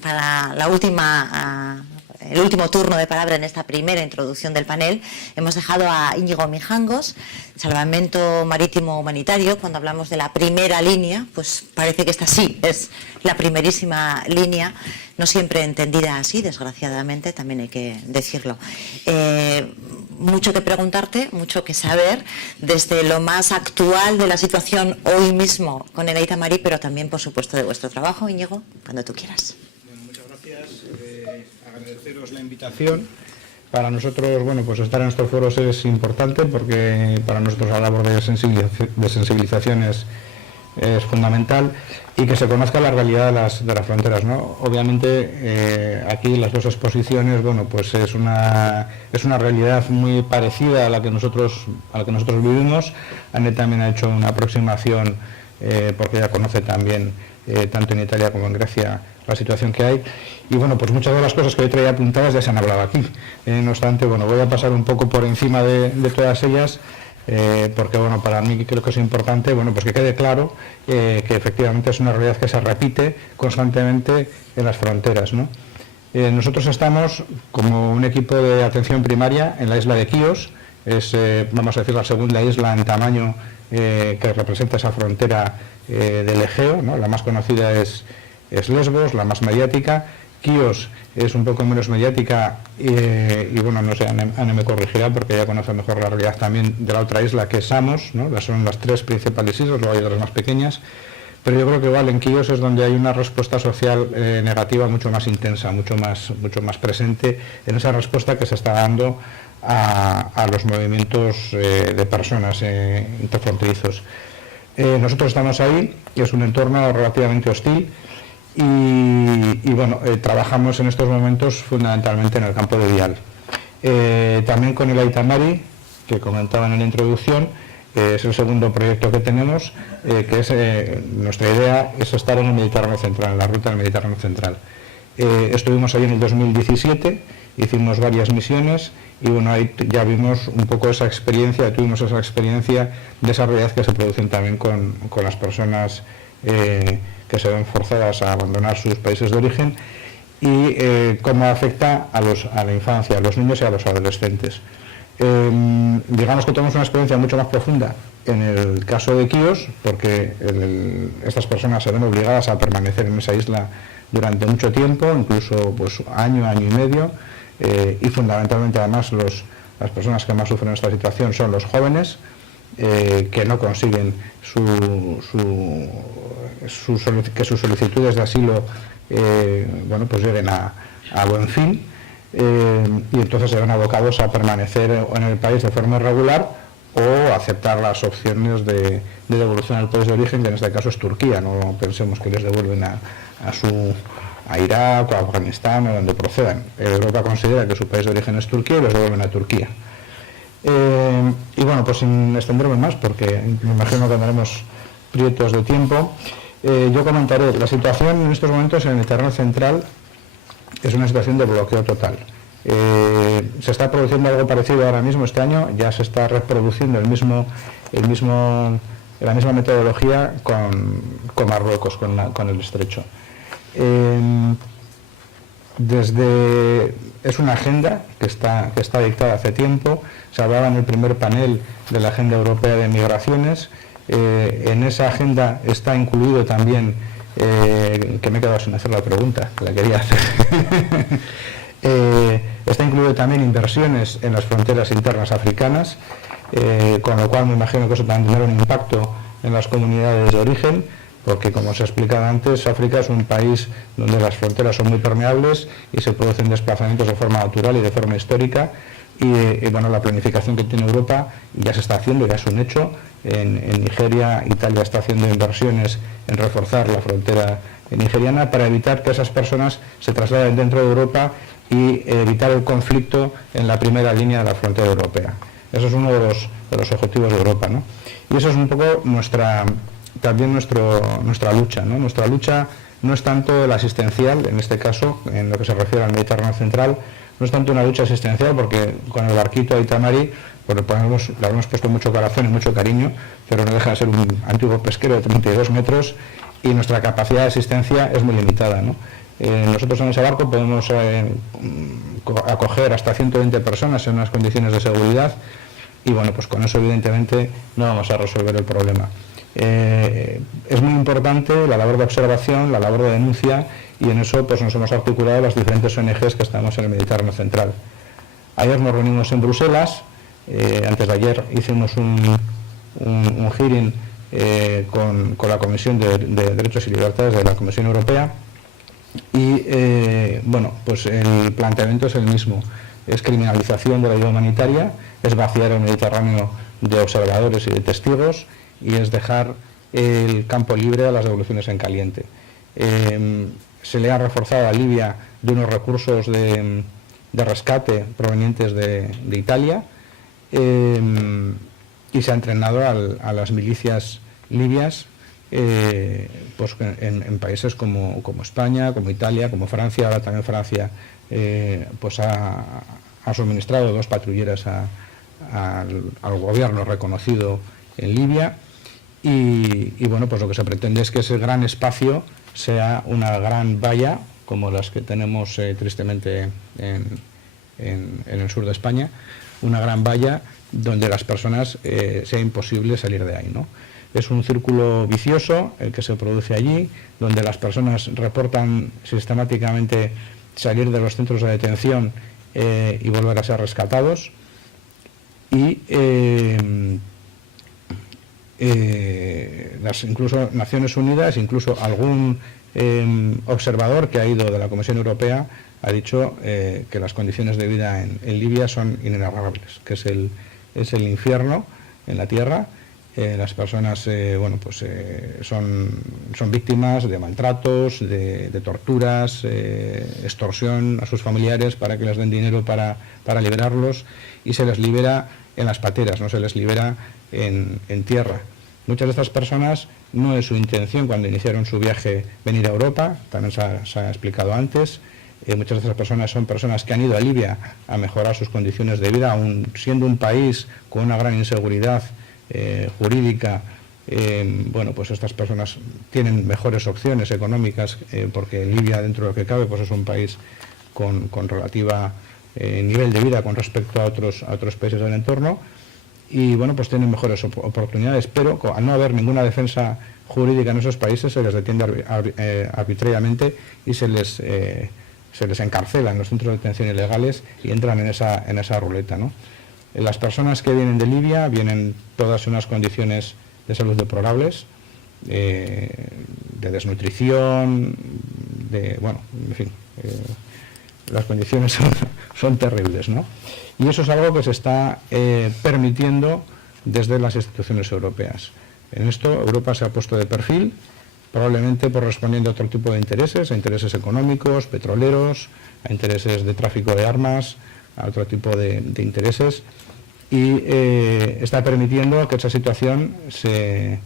la última... el último turno de palabra en esta primera introducción del panel. Hemos dejado a Íñigo Mijangos, Salvamento Marítimo Humanitario. Cuando hablamos de la primera línea, pues parece que esta sí es la primerísima línea, no siempre entendida así, desgraciadamente, también hay que decirlo. Mucho que preguntarte, mucho que saber, desde lo más actual de la situación hoy mismo con el Aita Mari, pero también, por supuesto, de vuestro trabajo. Íñigo, cuando tú quieras. Bueno, muchas gracias. Agradeceros la invitación. Para nosotros, bueno, pues estar en estos foros es importante, porque para nosotros la labor de sensibilización es fundamental, y que se conozca la realidad de las fronteras, ¿no? Obviamente aquí las dos exposiciones, bueno, pues es una realidad muy parecida a la que nosotros vivimos. Anet también ha hecho una aproximación porque ella conoce también tanto en Italia como en Grecia la situación que hay, y bueno, pues muchas de las cosas que yo traía apuntadas ya se han hablado aquí. No obstante, bueno, voy a pasar un poco por encima de todas ellas, porque bueno, para mí creo que es importante, bueno, pues que quede claro que efectivamente es una realidad que se repite constantemente en las fronteras, ¿no? Nosotros estamos como un equipo de atención primaria en la isla de Quíos. Es, vamos a decir, la segunda isla en tamaño que representa esa frontera del Egeo, ¿no? La más conocida es Lesbos, la más mediática. Quíos es un poco menos mediática y bueno, no sé, Ana me corregirá porque ella conoce mejor la realidad también de la otra isla, que es Samos, ¿no? Son las tres principales islas, luego hay otras más pequeñas, pero yo creo que igual en Quíos es donde hay una respuesta social negativa mucho más intensa, mucho más presente en esa respuesta que se está dando a los movimientos de personas interfronterizos. Nosotros estamos ahí, y es un entorno relativamente hostil, y bueno, trabajamos en estos momentos fundamentalmente en el campo de vial. También con el Aita Mari, que comentaban en la introducción, es el segundo proyecto que tenemos, que es nuestra idea es estar en el Mediterráneo Central, en la ruta del Mediterráneo Central. Estuvimos ahí en el 2017, hicimos varias misiones y bueno, ahí ya vimos un poco esa experiencia, tuvimos esa experiencia de esa realidad que se producen también con las personas que se ven forzadas a abandonar sus países de origen y cómo afecta a la infancia, a los niños y a los adolescentes. Digamos que tenemos una experiencia mucho más profunda en el caso de Quíos, porque estas personas se ven obligadas a permanecer en esa isla durante mucho tiempo, incluso pues año y medio, y fundamentalmente además las personas que más sufren esta situación son los jóvenes, que no consiguen que sus solicitudes de asilo bueno, pues lleguen a buen fin, y entonces se ven abocados a permanecer en el país de forma irregular o aceptar las opciones de devolución al país de origen, que en este caso es Turquía. No pensemos que les devuelven a Irak o a Afganistán o donde procedan. Europa considera que su país de origen es Turquía y los devuelven a Turquía. Y bueno, pues sin extenderme más, porque me imagino que tendremos prietos de tiempo, yo comentaré la situación en estos momentos en el Mediterráneo Central. Es una situación de bloqueo total. Se está produciendo algo parecido ahora mismo este año, ya se está reproduciendo la misma metodología con Marruecos, con el estrecho. Es una agenda que está dictada hace tiempo. Se hablaba en el primer panel de la Agenda Europea de Migraciones. En esa agenda está incluido también, que me he quedado sin hacer la pregunta, la quería hacer. Está incluido también inversiones en las fronteras internas africanas, con lo cual me imagino que eso también tendrá un impacto en las comunidades de origen, porque como os he explicado antes, África es un país donde las fronteras son muy permeables y se producen desplazamientos de forma natural y de forma histórica, y bueno, la planificación que tiene Europa ya se está haciendo, ya es un hecho. En Nigeria, Italia está haciendo inversiones en reforzar la frontera nigeriana para evitar que esas personas se trasladen dentro de Europa y evitar el conflicto en la primera línea de la frontera europea. Eso es uno de los objetivos de Europa, ¿no? Y eso es un poco nuestra lucha, ¿no? Nuestra lucha no es tanto la asistencial, en este caso, en lo que se refiere al Mediterráneo Central, no es tanto una lucha asistencial, porque con el barquito Aita Mari pues le hemos puesto mucho corazón y mucho cariño, pero no deja de ser un antiguo pesquero de 32 metros y nuestra capacidad de asistencia es muy limitada, ¿no? Nosotros en ese barco podemos acoger hasta 120 personas en unas condiciones de seguridad y bueno, pues con eso evidentemente no vamos a resolver el problema. Es muy importante la labor de observación, la labor de denuncia, y en eso pues nos hemos articulado las diferentes ONGs que estamos en el Mediterráneo Central. Ayer nos reunimos en Bruselas, antes de ayer hicimos un hearing con la Comisión de Derechos y Libertades de la Comisión Europea y bueno, pues el planteamiento es el mismo, es criminalización de la ayuda humanitaria, es vaciar el Mediterráneo de observadores y de testigos y es dejar el campo libre a las devoluciones en caliente. Se le ha reforzado a Libia de unos recursos de rescate provenientes de Italia y se ha entrenado a las milicias libias pues en países como España, como Italia, como Francia. Ahora también Francia pues ha suministrado 2 patrulleras al gobierno reconocido en Libia y bueno, pues lo que se pretende es que ese gran espacio sea una gran valla como las que tenemos tristemente en el sur de España, una gran valla donde las personas sea imposible salir de ahí, ¿no? Es un círculo vicioso el que se produce allí, donde las personas reportan sistemáticamente salir de los centros de detención y volver a ser rescatados, y incluso Naciones Unidas, incluso algún observador que ha ido de la Comisión Europea ha dicho que las condiciones de vida en Libia son inenarrables, que es el infierno en la tierra, Las personas son víctimas de maltratos, de torturas, extorsión a sus familiares para que les den dinero para liberarlos, y se les libera en las pateras, no se les libera en tierra. Muchas de estas personas no es su intención cuando iniciaron su viaje venir a Europa, también se ha explicado antes. Muchas de estas personas son personas que han ido a Libia a mejorar sus condiciones de vida, aun siendo un país con una gran inseguridad jurídica. Pues estas personas tienen mejores opciones económicas, porque Libia, dentro de lo que cabe, pues es un país con relativa nivel de vida con respecto a otros países del entorno, y pues tienen mejores oportunidades, pero al no haber ninguna defensa jurídica en esos países, se les detiene arbitrariamente y se les encarcela en los centros de detención ilegales y entran en esa ruleta, ¿no? Las personas que vienen de Libia vienen todas en unas condiciones de salud deplorables, de desnutrición, las condiciones son terribles, ¿no? Y eso es algo que se está permitiendo desde las instituciones europeas. En esto Europa se ha puesto de perfil, probablemente respondiendo a otro tipo de intereses, a intereses económicos, petroleros, a intereses de tráfico de armas, a otro tipo de intereses, y está permitiendo que esa situación se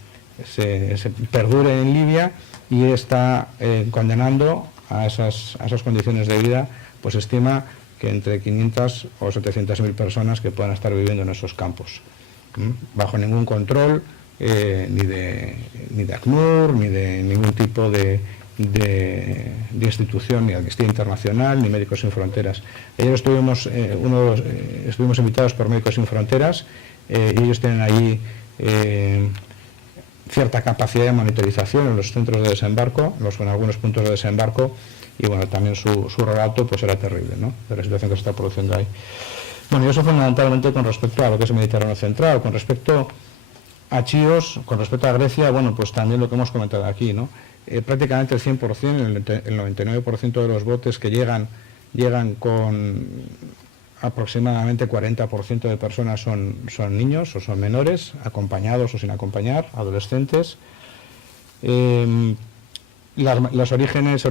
perdure en Libia, y está condenando a esas condiciones de vida. Pues estima que entre 500 o 700.000 personas que puedan estar viviendo en esos campos, bajo ningún control, ni de ACNUR, ni de ningún tipo de institución, ni Amnistía Internacional, ni Médicos Sin Fronteras. Ellos estuvimos invitados por Médicos Sin Fronteras, y ellos tienen allí cierta capacidad de monitorización en los centros de desembarco, en algunos puntos de desembarco, y también su relato pues era terrible, ¿no?, de la situación que se está produciendo ahí. Y eso fundamentalmente con respecto a lo que es el Mediterráneo Central. Con respecto a Chios, con respecto a Grecia, pues también lo que hemos comentado aquí, ¿no? Prácticamente el 100%, el 99% de los botes que llegan con aproximadamente 40% de personas son niños o son menores, acompañados o sin acompañar, adolescentes. Los orígenes,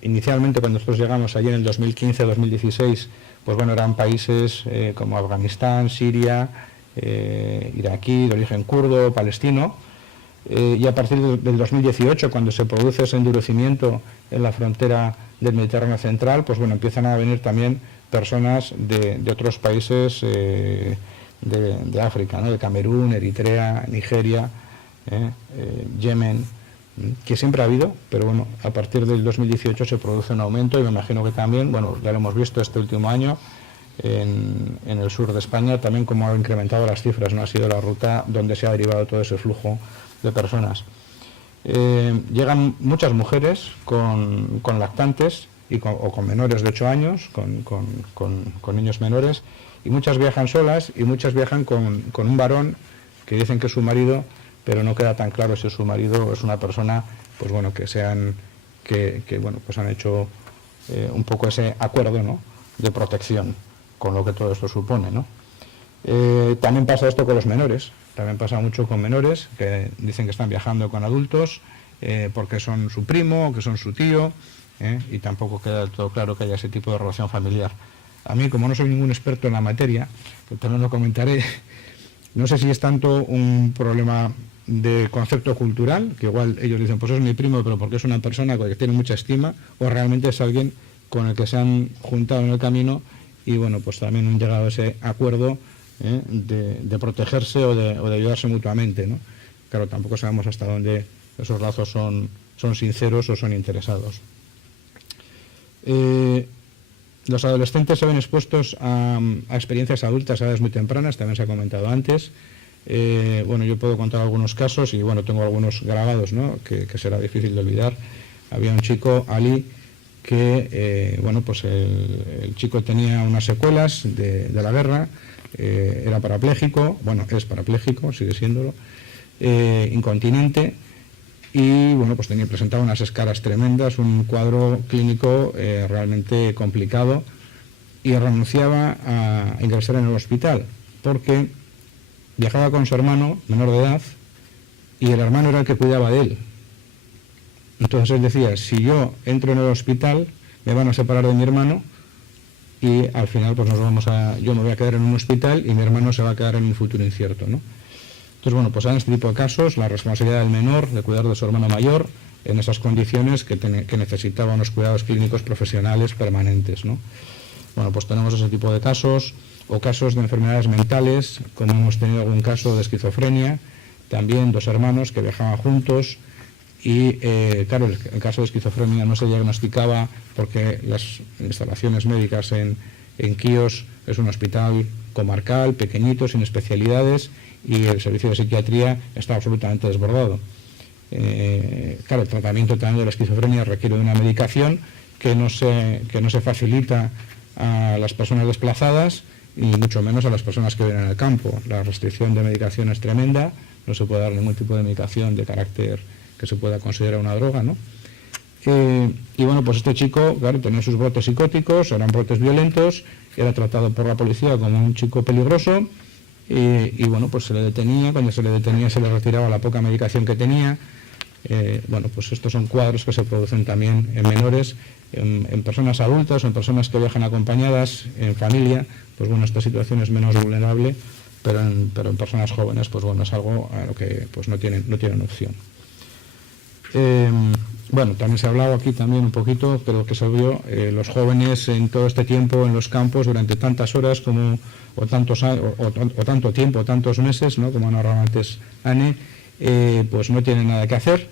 inicialmente cuando nosotros llegamos allí en el 2015-2016, eran países como Afganistán, Siria, iraquí, de origen kurdo, palestino, y a partir del 2018, cuando se produce ese endurecimiento en la frontera del Mediterráneo Central, empiezan a venir también personas de otros países de África, ¿no?, de Camerún, Eritrea, Nigeria, Yemen, que siempre ha habido, pero a partir del 2018 se produce un aumento, y me imagino que también, ya lo hemos visto este último año en el sur de España, también como ha incrementado las cifras, ¿no? Ha sido la ruta donde se ha derivado todo ese flujo de personas. Llegan muchas mujeres con lactantes o con menores de 8 años, con niños menores, y muchas viajan solas, y muchas viajan con un varón que dicen que es su marido, pero no queda tan claro si su marido es una persona, que han hecho un poco ese acuerdo, ¿no?, de protección, con lo que todo esto supone, ¿no? También pasa esto con los menores, también pasa mucho con menores que dicen que están viajando con adultos porque son su primo, que son su tío, y tampoco queda del todo claro que haya ese tipo de relación familiar. A mí, como no soy ningún experto en la materia, pues también lo comentaré, no sé si es tanto un problema de concepto cultural, que igual ellos dicen, pues es mi primo, pero porque es una persona con la que tiene mucha estima, o realmente es alguien con el que se han juntado en el camino, y pues también han llegado a ese acuerdo de protegerse o de ayudarse mutuamente, ¿no? Claro, tampoco sabemos hasta dónde esos lazos son sinceros o son interesados. Los adolescentes se ven expuestos a experiencias adultas a edades muy tempranas, también se ha comentado antes. Yo puedo contar algunos casos, y tengo algunos grabados, ¿no?, que será difícil de olvidar. Había un chico, Ali, que el chico tenía unas secuelas de la guerra, era parapléjico, es parapléjico, sigue siéndolo, incontinente, y presentaba unas escaras tremendas, un cuadro clínico realmente complicado, y renunciaba a ingresar en el hospital porque viajaba con su hermano, menor de edad, y el hermano era el que cuidaba de él. Entonces él decía, si yo entro en el hospital, me van a separar de mi hermano, y al final pues yo me voy a quedar en un hospital y mi hermano se va a quedar en un futuro incierto, ¿no? Entonces, bueno, pues en este tipo de casos, la responsabilidad del menor de cuidar de su hermano mayor en esas condiciones que necesitaba unos cuidados clínicos profesionales permanentes, ¿no? Bueno, pues tenemos ese tipo de casos, o casos de enfermedades mentales, como hemos tenido algún caso de esquizofrenia, también 2 hermanos que viajaban juntos, y claro, el caso de esquizofrenia no se diagnosticaba porque las instalaciones médicas en Quíos es un hospital comarcal, pequeñito, sin especialidades, y el servicio de psiquiatría está absolutamente desbordado. Claro, el tratamiento también de la esquizofrenia requiere de una medicación que no se facilita a las personas desplazadas y mucho menos a las personas que viven en el campo. La restricción de medicación es tremenda, no se puede dar ningún tipo de medicación de carácter que se pueda considerar una droga, ¿no? Y bueno, pues este chico, claro, tenía sus brotes psicóticos, eran brotes violentos, era tratado por la policía como un chico peligroso, y bueno, pues se le detenía, cuando se le detenía se le retiraba la poca medicación que tenía. Bueno, pues estos son cuadros que se producen también en menores, en personas adultas o en personas que viajan acompañadas, en familia, pues bueno, esta situación es menos vulnerable, pero en personas jóvenes, pues bueno, es algo a lo que pues no tienen opción. Bueno, también se ha hablado aquí también un poquito, pero que se vio, los jóvenes en todo este tiempo en los campos durante tantas horas o tanto tiempo, tantos meses, ¿no? Como ha narrado antes Anne, pues no tienen nada que hacer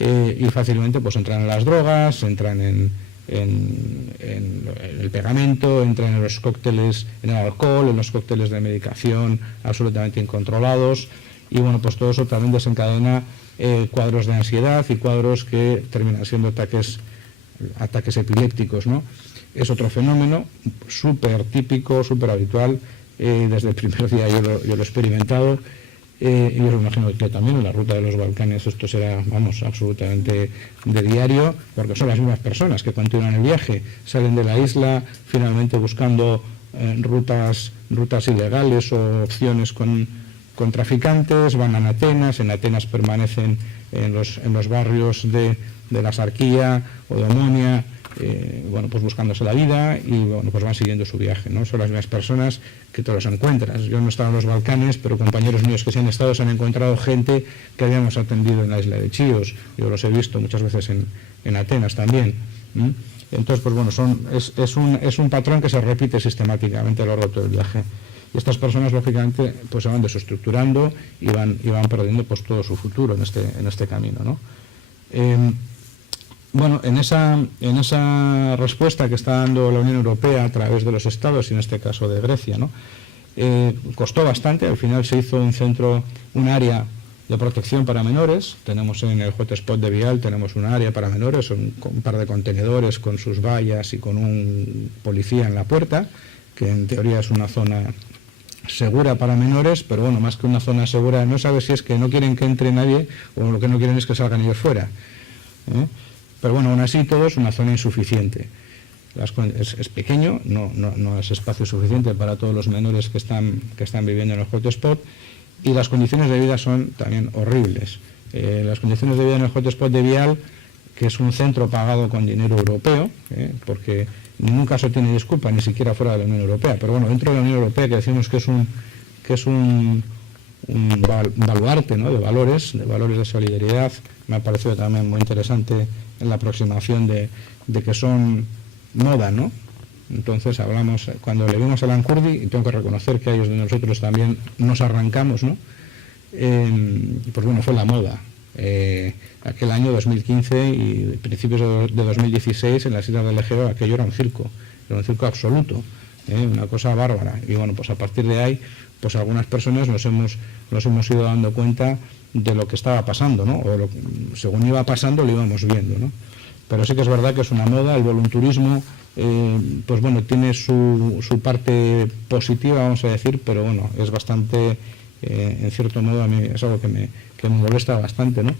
y fácilmente pues entran en las drogas, entran en el pegamento, entran en los cócteles, en el alcohol, en los cócteles de medicación absolutamente incontrolados, y bueno, pues todo eso también desencadena cuadros de ansiedad y cuadros que terminan siendo ataques epilépticos, ¿no? Es otro fenómeno súper típico, súper habitual, desde el primer día yo lo he experimentado, y yo me imagino que también en la ruta de los Balcanes esto será, vamos, absolutamente de diario, porque son las mismas personas que continúan el viaje, salen de la isla finalmente buscando rutas ilegales o opciones con traficantes, van a Atenas, en Atenas permanecen en los barrios de la Sarquía o de Omonia, bueno, pues buscándose la vida, y bueno, pues van siguiendo su viaje, ¿no? Son las mismas personas que te los encuentras. Yo no he estado en los Balcanes, pero compañeros míos que sí han estado se han encontrado gente que habíamos atendido en la isla de Chios. Yo los he visto muchas veces en Atenas también. Entonces, pues bueno, es un patrón que se repite sistemáticamente a lo largo de todo el viaje. Y estas personas, lógicamente, pues se van desestructurando y van perdiendo pues todo su futuro en este camino, ¿no? Bueno, en esa respuesta que está dando la Unión Europea a través de los estados, y en este caso de Grecia, ¿no? Costó bastante. Al final se hizo un área de protección para menores. Tenemos en el hotspot de Vial, tenemos un área para menores, un par de contenedores con sus vallas y con un policía en la puerta, que en teoría es una zona segura para menores, pero bueno, más que una zona segura, no sabes si es que no quieren que entre nadie o lo que no quieren es que salgan ellos fuera, pero bueno, aún así todo es una zona insuficiente. Es pequeño, no es espacio suficiente para todos los menores que están viviendo en el hotspot, y las condiciones de vida son también horribles. Las condiciones de vida en el hotspot de Vial, que es un centro pagado con dinero europeo, porque en ningún caso tiene disculpa, ni siquiera fuera de la Unión Europea, pero bueno, dentro de la Unión Europea, que decimos que es un baluarte, ¿no? de valores de solidaridad, me ha parecido también muy interesante en la aproximación de que son moda, ¿no? Entonces cuando le vimos a Lankurdi, y tengo que reconocer que ahí es donde nosotros también nos arrancamos, ¿no? Pues bueno, fue la moda. Aquel año 2015 y principios de 2016 en las islas del Egeo aquello era un circo absoluto, una cosa bárbara, y bueno, pues a partir de ahí pues algunas personas nos hemos ido dando cuenta de lo que estaba pasando, ¿no? O según iba pasando lo íbamos viendo, ¿no? Pero sí que es verdad que es una moda. El volunturismo pues bueno, tiene su parte positiva, vamos a decir, pero bueno, es bastante, en cierto modo a mí es algo que me molesta bastante, ¿no?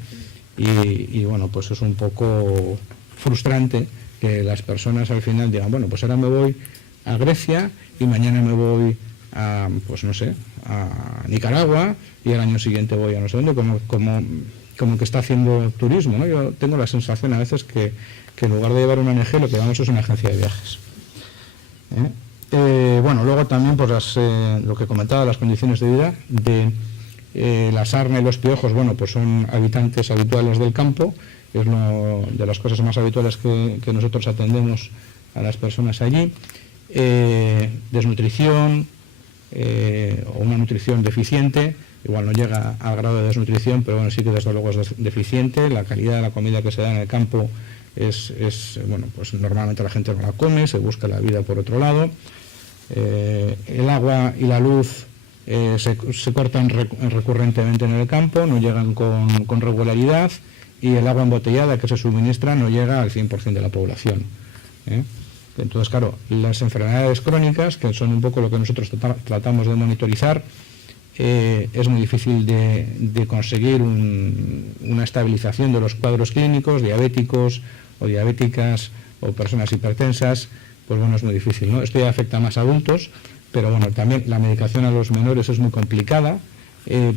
Y bueno, pues es un poco frustrante que las personas al final digan, bueno, pues ahora me voy a Grecia y mañana me voy a, pues no sé, a Nicaragua y al año siguiente voy a no sé dónde, como que está haciendo turismo, ¿no? Yo tengo la sensación a veces que en lugar de llevar una ONG lo que vamos es una agencia de viajes. Bueno, luego también pues lo que comentaba, las condiciones de vida de la sarna y los piojos, bueno, pues son habitantes habituales del campo, es de las cosas más habituales que nosotros atendemos a las personas allí. Desnutrición o una nutrición deficiente, igual no llega al grado de desnutrición, pero bueno, sí que desde luego es deficiente. La calidad de la comida que se da en el campo es bueno, pues normalmente la gente no la come, se busca la vida por otro lado. El agua y la luz se cortan recurrentemente en el campo, no llegan con regularidad, y el agua embotellada que se suministra no llega al 100% de la población. Entonces, claro, las enfermedades crónicas, que son un poco lo que nosotros tratamos de monitorizar, es muy difícil de conseguir una estabilización de los cuadros clínicos, diabéticos o diabéticas o personas hipertensas, pues bueno, es muy difícil, ¿no? Esto ya afecta más a adultos, pero bueno, también la medicación a los menores es muy complicada,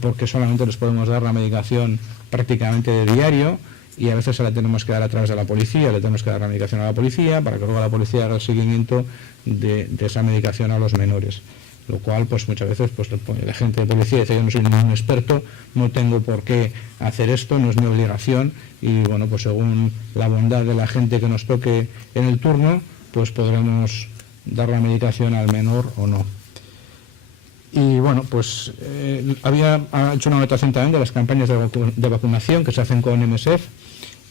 porque solamente les podemos dar la medicación prácticamente de diario, y a veces se la tenemos que dar a través de la policía, le tenemos que dar la medicación a la policía para que luego la policía haga el seguimiento de esa medicación a los menores. Lo cual, pues muchas veces, pues el agente de policía dice: yo no soy ningún experto, no tengo por qué hacer esto, no es mi obligación, y bueno, pues según la bondad de la gente que nos toque en el turno, pues podremos dar la medicación al menor o no. Y bueno, pues había hecho una anotación también de las campañas de vacunación que se hacen con MSF.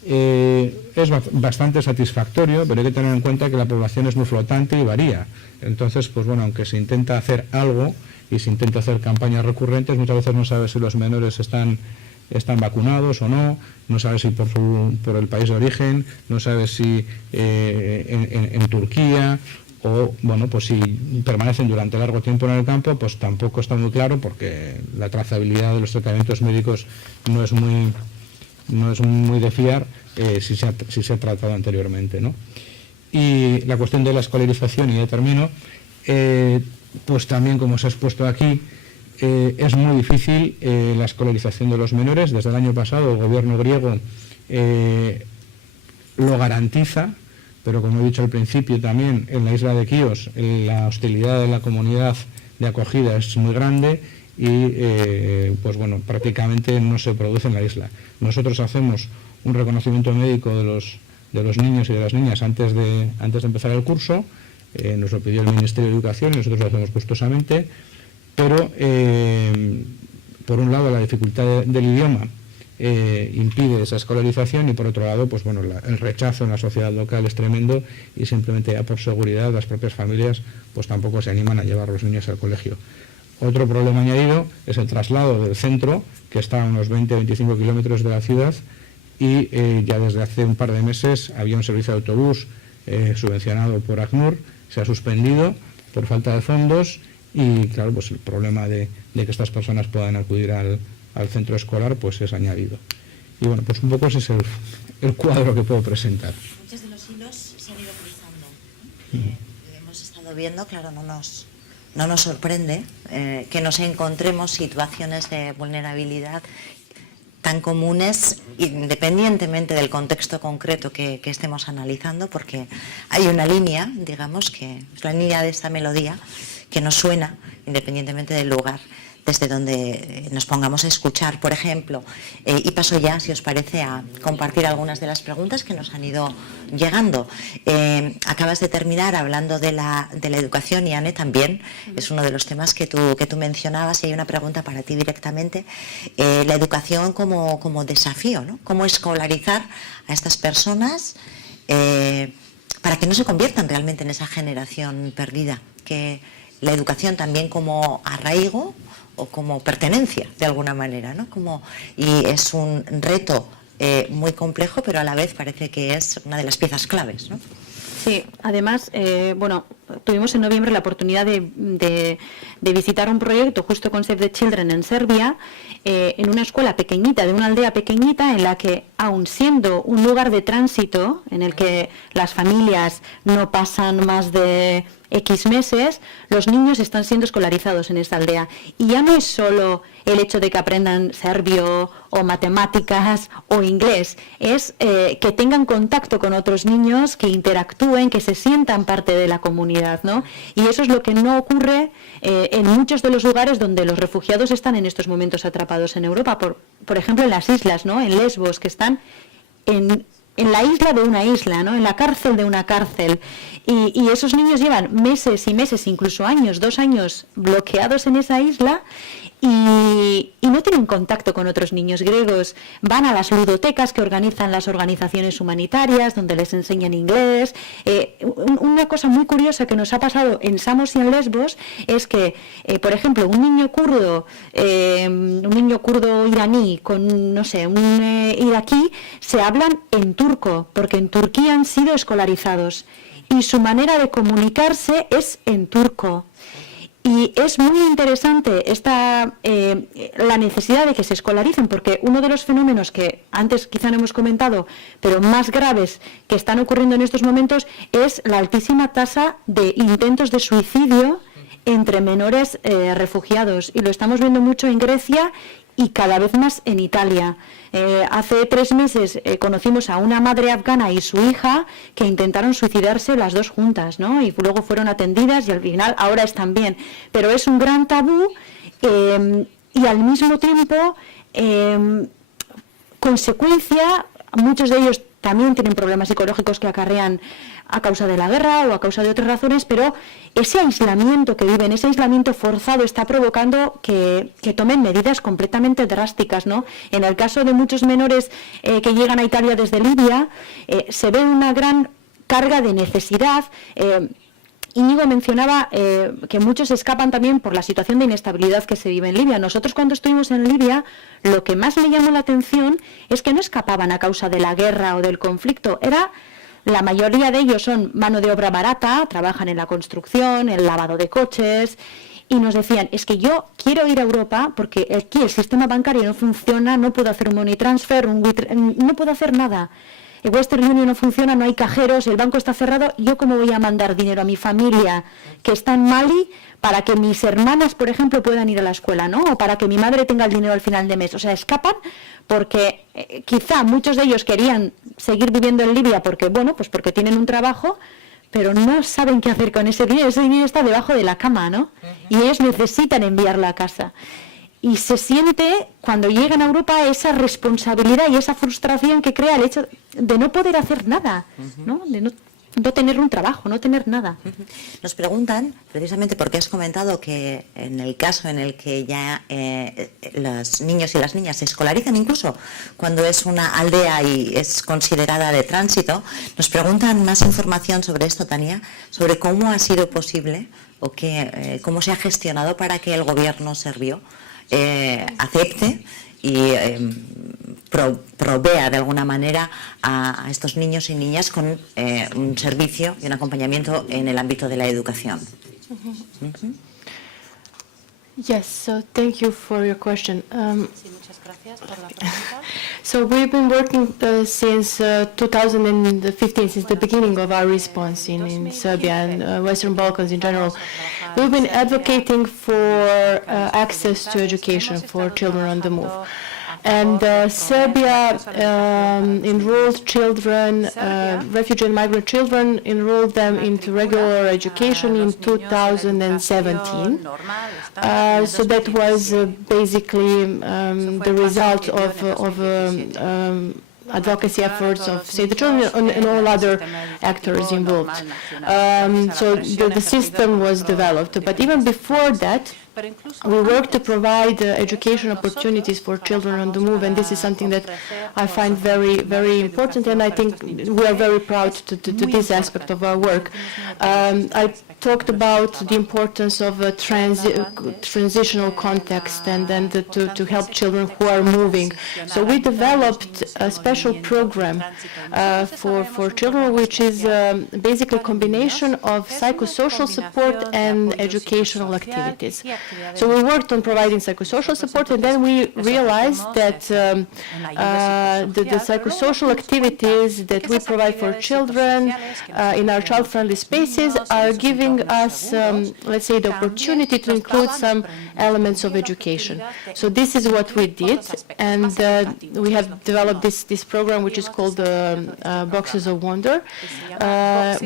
Es bastante satisfactorio, pero hay que tener en cuenta que la población es muy flotante y varía. Entonces, pues bueno, aunque se intenta hacer algo y se intenta hacer campañas recurrentes, muchas veces no sabes si los menores están vacunados o no, no sabes si por el país de origen, no sabes si en Turquía, o bueno, pues si permanecen durante largo tiempo en el campo, pues tampoco está muy claro, porque la trazabilidad de los tratamientos médicos no es muy de fiar si se ha tratado anteriormente, ¿no? Y la cuestión de la escolarización, y ya termino, pues también, como se ha expuesto aquí, es muy difícil la escolarización de los menores. Desde el año pasado el gobierno griego lo garantiza, pero como he dicho al principio también, en la isla de Quíos la hostilidad de la comunidad de acogida es muy grande y pues bueno, prácticamente no se produce en la isla. Nosotros hacemos un reconocimiento médico de los niños y de las niñas antes de empezar el curso, nos lo pidió el Ministerio de Educación y nosotros lo hacemos gustosamente, pero por un lado la dificultad del idioma impide esa escolarización, y por otro lado, pues bueno, el rechazo en la sociedad local es tremendo, y simplemente ya por seguridad las propias familias pues tampoco se animan a llevar a los niños al colegio. Otro problema añadido es el traslado del centro, que está a unos 20-25 kilómetros de la ciudad, y ya desde hace un par de meses había un servicio de autobús subvencionado por ACNUR, se ha suspendido por falta de fondos, y claro, pues el problema de que estas personas puedan acudir al centro escolar pues es añadido. Y bueno, pues un poco ese es el cuadro que puedo presentar. Muchos de los hilos se han ido cruzando. Hemos estado viendo, claro, no nos sorprende que nos encontremos situaciones de vulnerabilidad tan comunes, independientemente del contexto concreto que estemos analizando, porque hay una línea, digamos, que es la línea de esta melodía, que nos suena independientemente del lugar desde donde nos pongamos a escuchar, por ejemplo. Y paso ya, si os parece, a compartir algunas de las preguntas que nos han ido llegando. Acabas de terminar hablando de la educación, y Anne también es uno de los temas que tú mencionabas, y hay una pregunta para ti directamente. La educación como desafío, ¿no? ¿Cómo escolarizar a estas personas para que no se conviertan realmente en esa generación perdida? Que la educación también como arraigo o como pertenencia, de alguna manera, ¿no? Y es un reto muy complejo, pero a la vez parece que es una de las piezas claves, ¿no? Sí, además, bueno, tuvimos en noviembre la oportunidad de visitar un proyecto justo con Save the Children en Serbia, en una escuela pequeñita, de una aldea pequeñita, en la que, aun siendo un lugar de tránsito, en el que las familias no pasan más de X meses, los niños están siendo escolarizados en esta aldea. Y ya no es solo el hecho de que aprendan serbio o matemáticas o inglés, es que tengan contacto con otros niños, que interactúen, que se sientan parte de la comunidad, ¿no? Y eso es lo que no ocurre en muchos de los lugares donde los refugiados están en estos momentos atrapados en Europa, por ejemplo en las islas, ¿no? En Lesbos, que están en la isla de una isla, ¿no? En la cárcel de una cárcel. Y esos niños llevan meses y meses, incluso años, 2 años, bloqueados en esa isla y no tienen contacto con otros niños griegos. Van a las ludotecas que organizan las organizaciones humanitarias, donde les enseñan inglés. Una cosa muy curiosa que nos ha pasado en Samos y en Lesbos es que, por ejemplo, un niño kurdo iraní con, no sé, un iraquí, se hablan en turco, porque en Turquía han sido escolarizados. Y su manera de comunicarse es en turco. Y es muy interesante la necesidad de que se escolaricen, porque uno de los fenómenos que antes quizá no hemos comentado, pero más graves que están ocurriendo en estos momentos, es la altísima tasa de intentos de suicidio entre menores refugiados. Y lo estamos viendo mucho en Grecia y cada vez más en Italia. Hace 3 meses conocimos a una madre afgana y su hija que intentaron suicidarse las dos juntas, ¿no? Y luego fueron atendidas y al final ahora están bien. Pero es un gran tabú y al mismo tiempo consecuencia, muchos de ellos también tienen problemas psicológicos que acarrean a causa de la guerra o a causa de otras razones, pero ese aislamiento que viven, ese aislamiento forzado está provocando que tomen medidas completamente drásticas, ¿no? En el caso de muchos menores que llegan a Italia desde Libia, se ve una gran carga de necesidad. Íñigo mencionaba que muchos escapan también por la situación de inestabilidad que se vive en Libia. Nosotros cuando estuvimos en Libia, lo que más me llamó la atención es que no escapaban a causa de la guerra o del conflicto. La mayoría de ellos son mano de obra barata, trabajan en la construcción, en el lavado de coches, y nos decían, es que yo quiero ir a Europa porque aquí el sistema bancario no funciona, no puedo hacer un money transfer, no puedo hacer nada. El Western Union no funciona, no hay cajeros, el banco está cerrado. ¿Yo cómo voy a mandar dinero a mi familia que está en Mali para que mis hermanas, por ejemplo, puedan ir a la escuela, ¿no? O para que mi madre tenga el dinero al final de mes. O sea, escapan porque quizá muchos de ellos querían seguir viviendo en Libia porque, bueno, pues porque tienen un trabajo, pero no saben qué hacer con ese dinero. Ese dinero está debajo de la cama, ¿no? Y ellos necesitan enviarla a casa. Y se siente, cuando llegan a Europa, esa responsabilidad y esa frustración que crea el hecho de no poder hacer nada, ¿no? De no tener un trabajo, no tener nada. Nos preguntan, precisamente porque has comentado que en el caso en el que ya los niños y las niñas se escolarizan, incluso cuando es una aldea y es considerada de tránsito, nos preguntan más información sobre esto, Tania, sobre cómo ha sido posible o cómo se ha gestionado para que el gobierno serbio acepte y provea de alguna manera a estos niños y niñas con un servicio y un acompañamiento en el ámbito de la educación. Yes, so thank you for your question. So we've been working since 2015, since the beginning of our response in Serbia and Western Balkans in general. We've been advocating for access to education for children on the move. And Serbia enrolled children, refugee and migrant children, enrolled them into regular education in 2017. So that was basically the result of advocacy efforts of Save the Children and all other actors involved. So the system was developed. But even before that, we work to provide education opportunities for children on the move, and this is something that I find very, very important, and I think we are very proud to this aspect of our work. I talked about the importance of a transitional context and then to help children who are moving. So we developed a special program for children, which is basically a combination of psychosocial support and educational activities. So we worked on providing psychosocial support, and then we realized that the psychosocial activities that we provide for children in our child-friendly spaces are giving giving us, let's say, the opportunity to include some elements of education. So this is what we did, and we have developed this program, which is called Boxes of Wonder,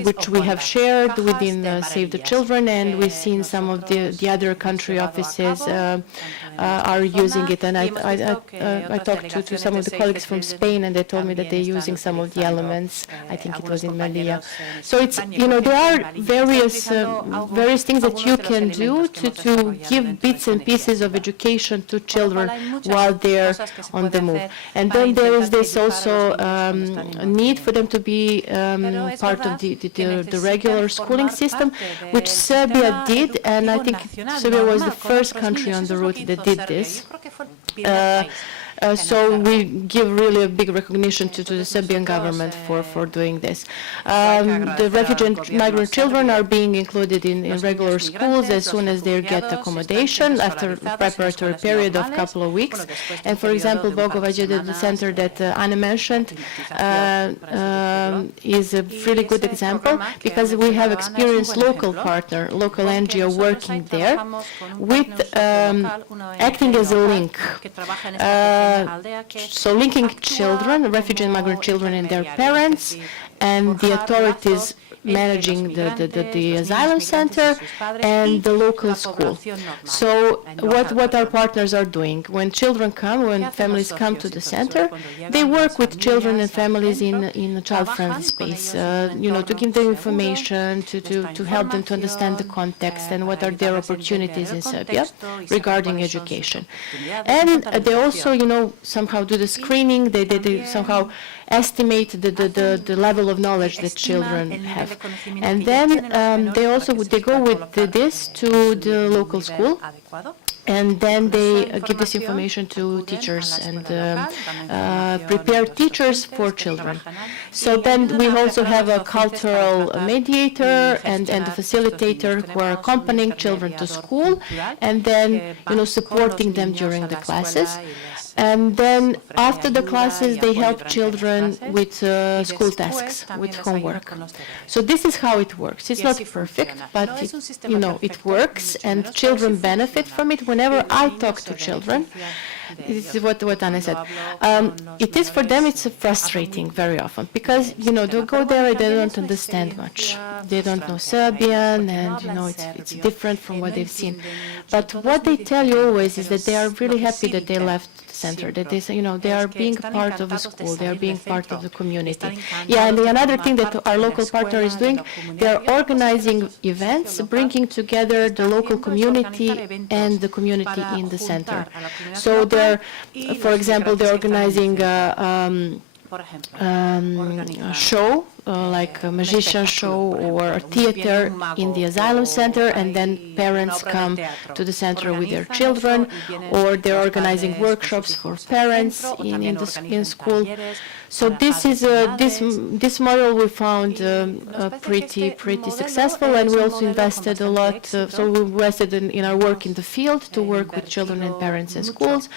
which we have shared within Save the Children, and we've seen some of the other country offices are using it. And I talked to some of the colleagues from Spain, and they told me that they're using some of the elements. I think it was in Melilla. So it's, you know, there are various things that you can do to give bits and pieces of education to children while they're on the move. And then there is this also need for them to be part of the regular schooling system, which Serbia did, and I think Serbia was the first country on the route that did this. So we give really a big recognition to the Serbian government for doing this. The refugee and migrant children are being included in regular schools as soon as they get accommodation after a preparatory period of a couple of weeks. And for example, Bogovađe, the center that Anna mentioned, is a really good example because we have experienced local partner, local NGO working there with acting as a link. So linking children, refugee and migrant children and their parents, and the authorities managing the asylum center and the local school. So what our partners are doing, when children come, when families come to the center, they work with children and families in a child-friendly space, you know, to give them information, to help them to understand the context and what are their opportunities in Serbia regarding education. And they also, you know, somehow do the screening, they somehow estimate the level of knowledge that children have. And then they go with this to the local school, and then they give this information to teachers and prepare teachers for children. So then we also have a cultural mediator and a facilitator who are accompanying children to school, and then, you know, supporting them during the classes. And then after the classes, they help children with school tasks, with homework. So this is how it works. It's not perfect, but it works, and children benefit from it. Whenever I talk to children, this is what Anna said. It is for them. It's frustrating very often because they go there and they don't understand much. They don't know Serbian, and it's different from what they've seen. But what they tell you always is that they are really happy that they left the center. That they are being part of the school. They are being part of the community. Yeah, and another thing that our local partner is doing, they are organizing events, bringing together the local community and the community in the center. So they're, for example, they're organizing a show, like a magician show or a theater in the asylum center, and then parents come to the center with their children, or they're organizing workshops for parents in school. So this is this model we found pretty successful, and we also invested a lot. So we invested in our work in the field to work with children and parents in schools,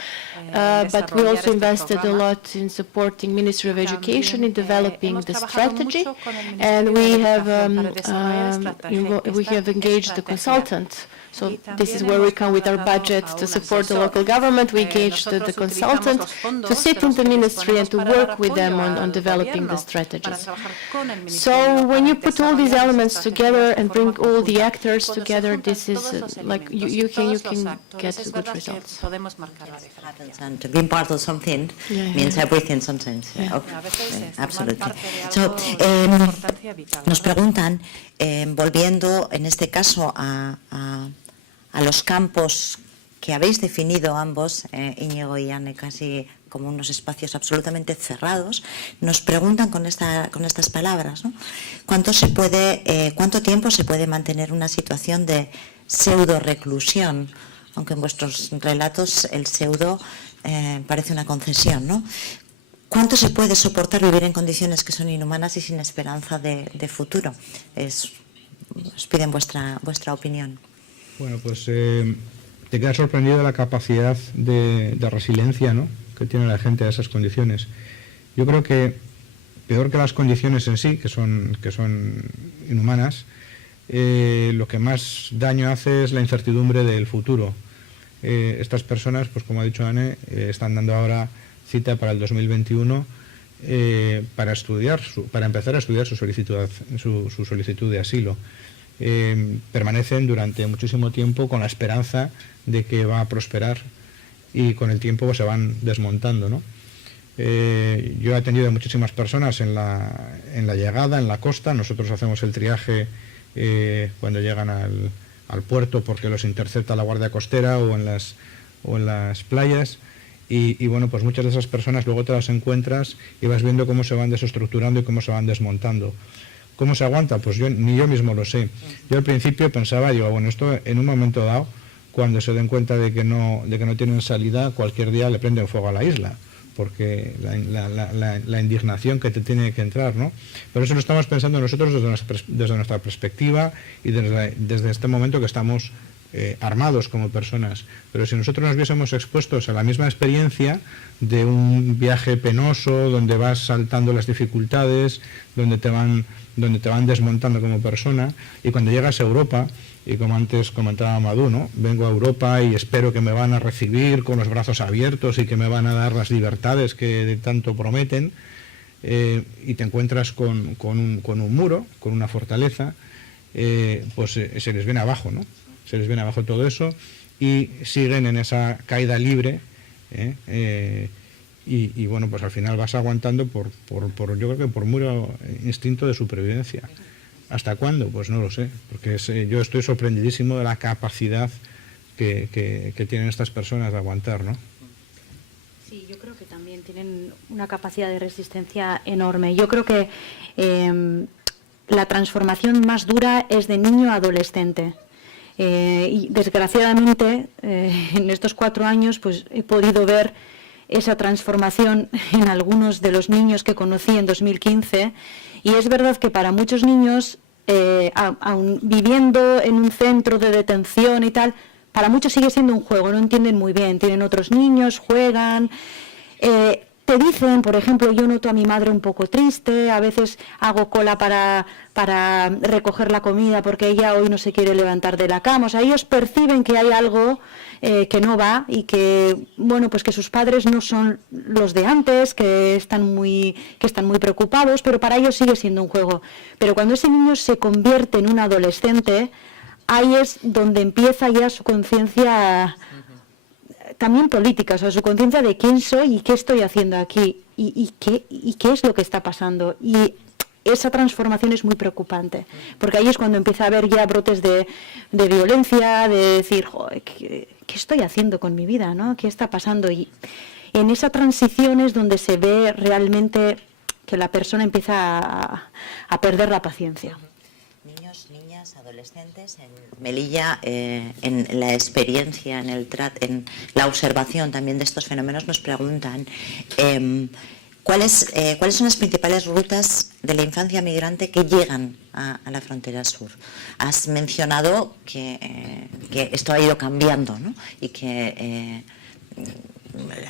but we also invested a lot in supporting Ministry of Education in developing the strategy, and we have engaged the consultant. So this is where we come with our budget to support the local government. We engaged the consultant to sit in the ministry and to work with them on developing the strategies. So when you put all these elements together and bring all the actors together, this is like you can get good results. And being part of something means everything sometimes. Yeah. Okay. Absolutely. So, nos preguntan, volviendo en este caso a los campos que habéis definido ambos, Íñigo y Anne, casi como unos espacios absolutamente cerrados, nos preguntan con estas palabras, ¿no? ¿Cuánto tiempo se puede mantener una situación de pseudo reclusión? Aunque en vuestros relatos el pseudo parece una concesión, ¿no? ¿Cuánto se puede soportar vivir en condiciones que son inhumanas y sin esperanza de futuro? Os piden vuestra opinión. Bueno, pues te quedas sorprendido de la capacidad de resiliencia, ¿no?, que tiene la gente a esas condiciones. Yo creo que peor que las condiciones en sí, que son inhumanas, lo que más daño hace es la incertidumbre del futuro. Estas personas, pues como ha dicho Anne, están dando ahora cita para el 2021 para empezar a estudiar su solicitud de asilo. Permanecen durante muchísimo tiempo con la esperanza de que va a prosperar y con el tiempo pues, se van desmontando, ¿no? Yo he atendido a muchísimas personas en la llegada, en la costa. Nosotros hacemos el triaje cuando llegan al puerto porque los intercepta la Guardia Costera o en las playas. Y bueno, pues muchas de esas personas luego te las encuentras y vas viendo cómo se van desestructurando y cómo se van desmontando. ¿Cómo se aguanta? Pues ni yo mismo lo sé. Yo al principio pensaba, digo, bueno, esto en un momento dado, cuando se den cuenta de que no tienen salida, cualquier día le prenden fuego a la isla, porque la indignación que te tiene que entrar, ¿no? Pero eso lo estamos pensando nosotros desde nuestra perspectiva y desde este momento que estamos armados como personas. Pero si nosotros nos viésemos expuestos a la misma experiencia de un viaje penoso, donde vas saltando las dificultades, donde te van desmontando como persona, y cuando llegas a Europa, y como antes comentaba Madú, ¿no? Vengo a Europa y espero que me van a recibir con los brazos abiertos y que me van a dar las libertades que tanto prometen, y te encuentras con un muro, con una fortaleza, pues se les viene abajo, ¿no? Se les viene abajo todo eso y siguen en esa caída libre, y bueno, pues al final vas aguantando por yo creo que por mero instinto de supervivencia. ¿Hasta cuándo? Pues no lo sé, porque yo estoy sorprendidísimo de la capacidad que tienen estas personas de aguantar, ¿no? Sí, yo creo que también tienen una capacidad de resistencia enorme. Yo creo que la transformación más dura es de niño a adolescente. Y desgraciadamente, en estos 4 años, pues he podido ver esa transformación en algunos de los niños que conocí en 2015, y es verdad que para muchos niños, aun viviendo en un centro de detención y tal, para muchos sigue siendo un juego, no entienden muy bien, tienen otros niños, juegan, te dicen, por ejemplo, yo noto a mi madre un poco triste, a veces hago cola para recoger la comida porque ella hoy no se quiere levantar de la cama. O sea, ellos perciben que hay algo que no va y que, bueno, pues que sus padres no son los de antes, que están muy preocupados, pero para ellos sigue siendo un juego. Pero cuando ese niño se convierte en un adolescente, ahí es donde empieza ya su conciencia también política, o sea, su conciencia de quién soy y qué estoy haciendo aquí y qué es lo que está pasando. Y esa transformación es muy preocupante, porque ahí es cuando empieza a haber ya brotes de violencia, de decir, joder, ¿qué estoy haciendo con mi vida, ¿no? ¿Qué está pasando? Y en esa transición es donde se ve realmente que la persona empieza a perder la paciencia. Niños, niñas, adolescentes, en Melilla, en la experiencia, en la observación también de estos fenómenos, nos preguntan ¿cuáles son las principales rutas de la infancia migrante que llegan a la frontera sur? Has mencionado que esto ha ido cambiando, ¿no? Y que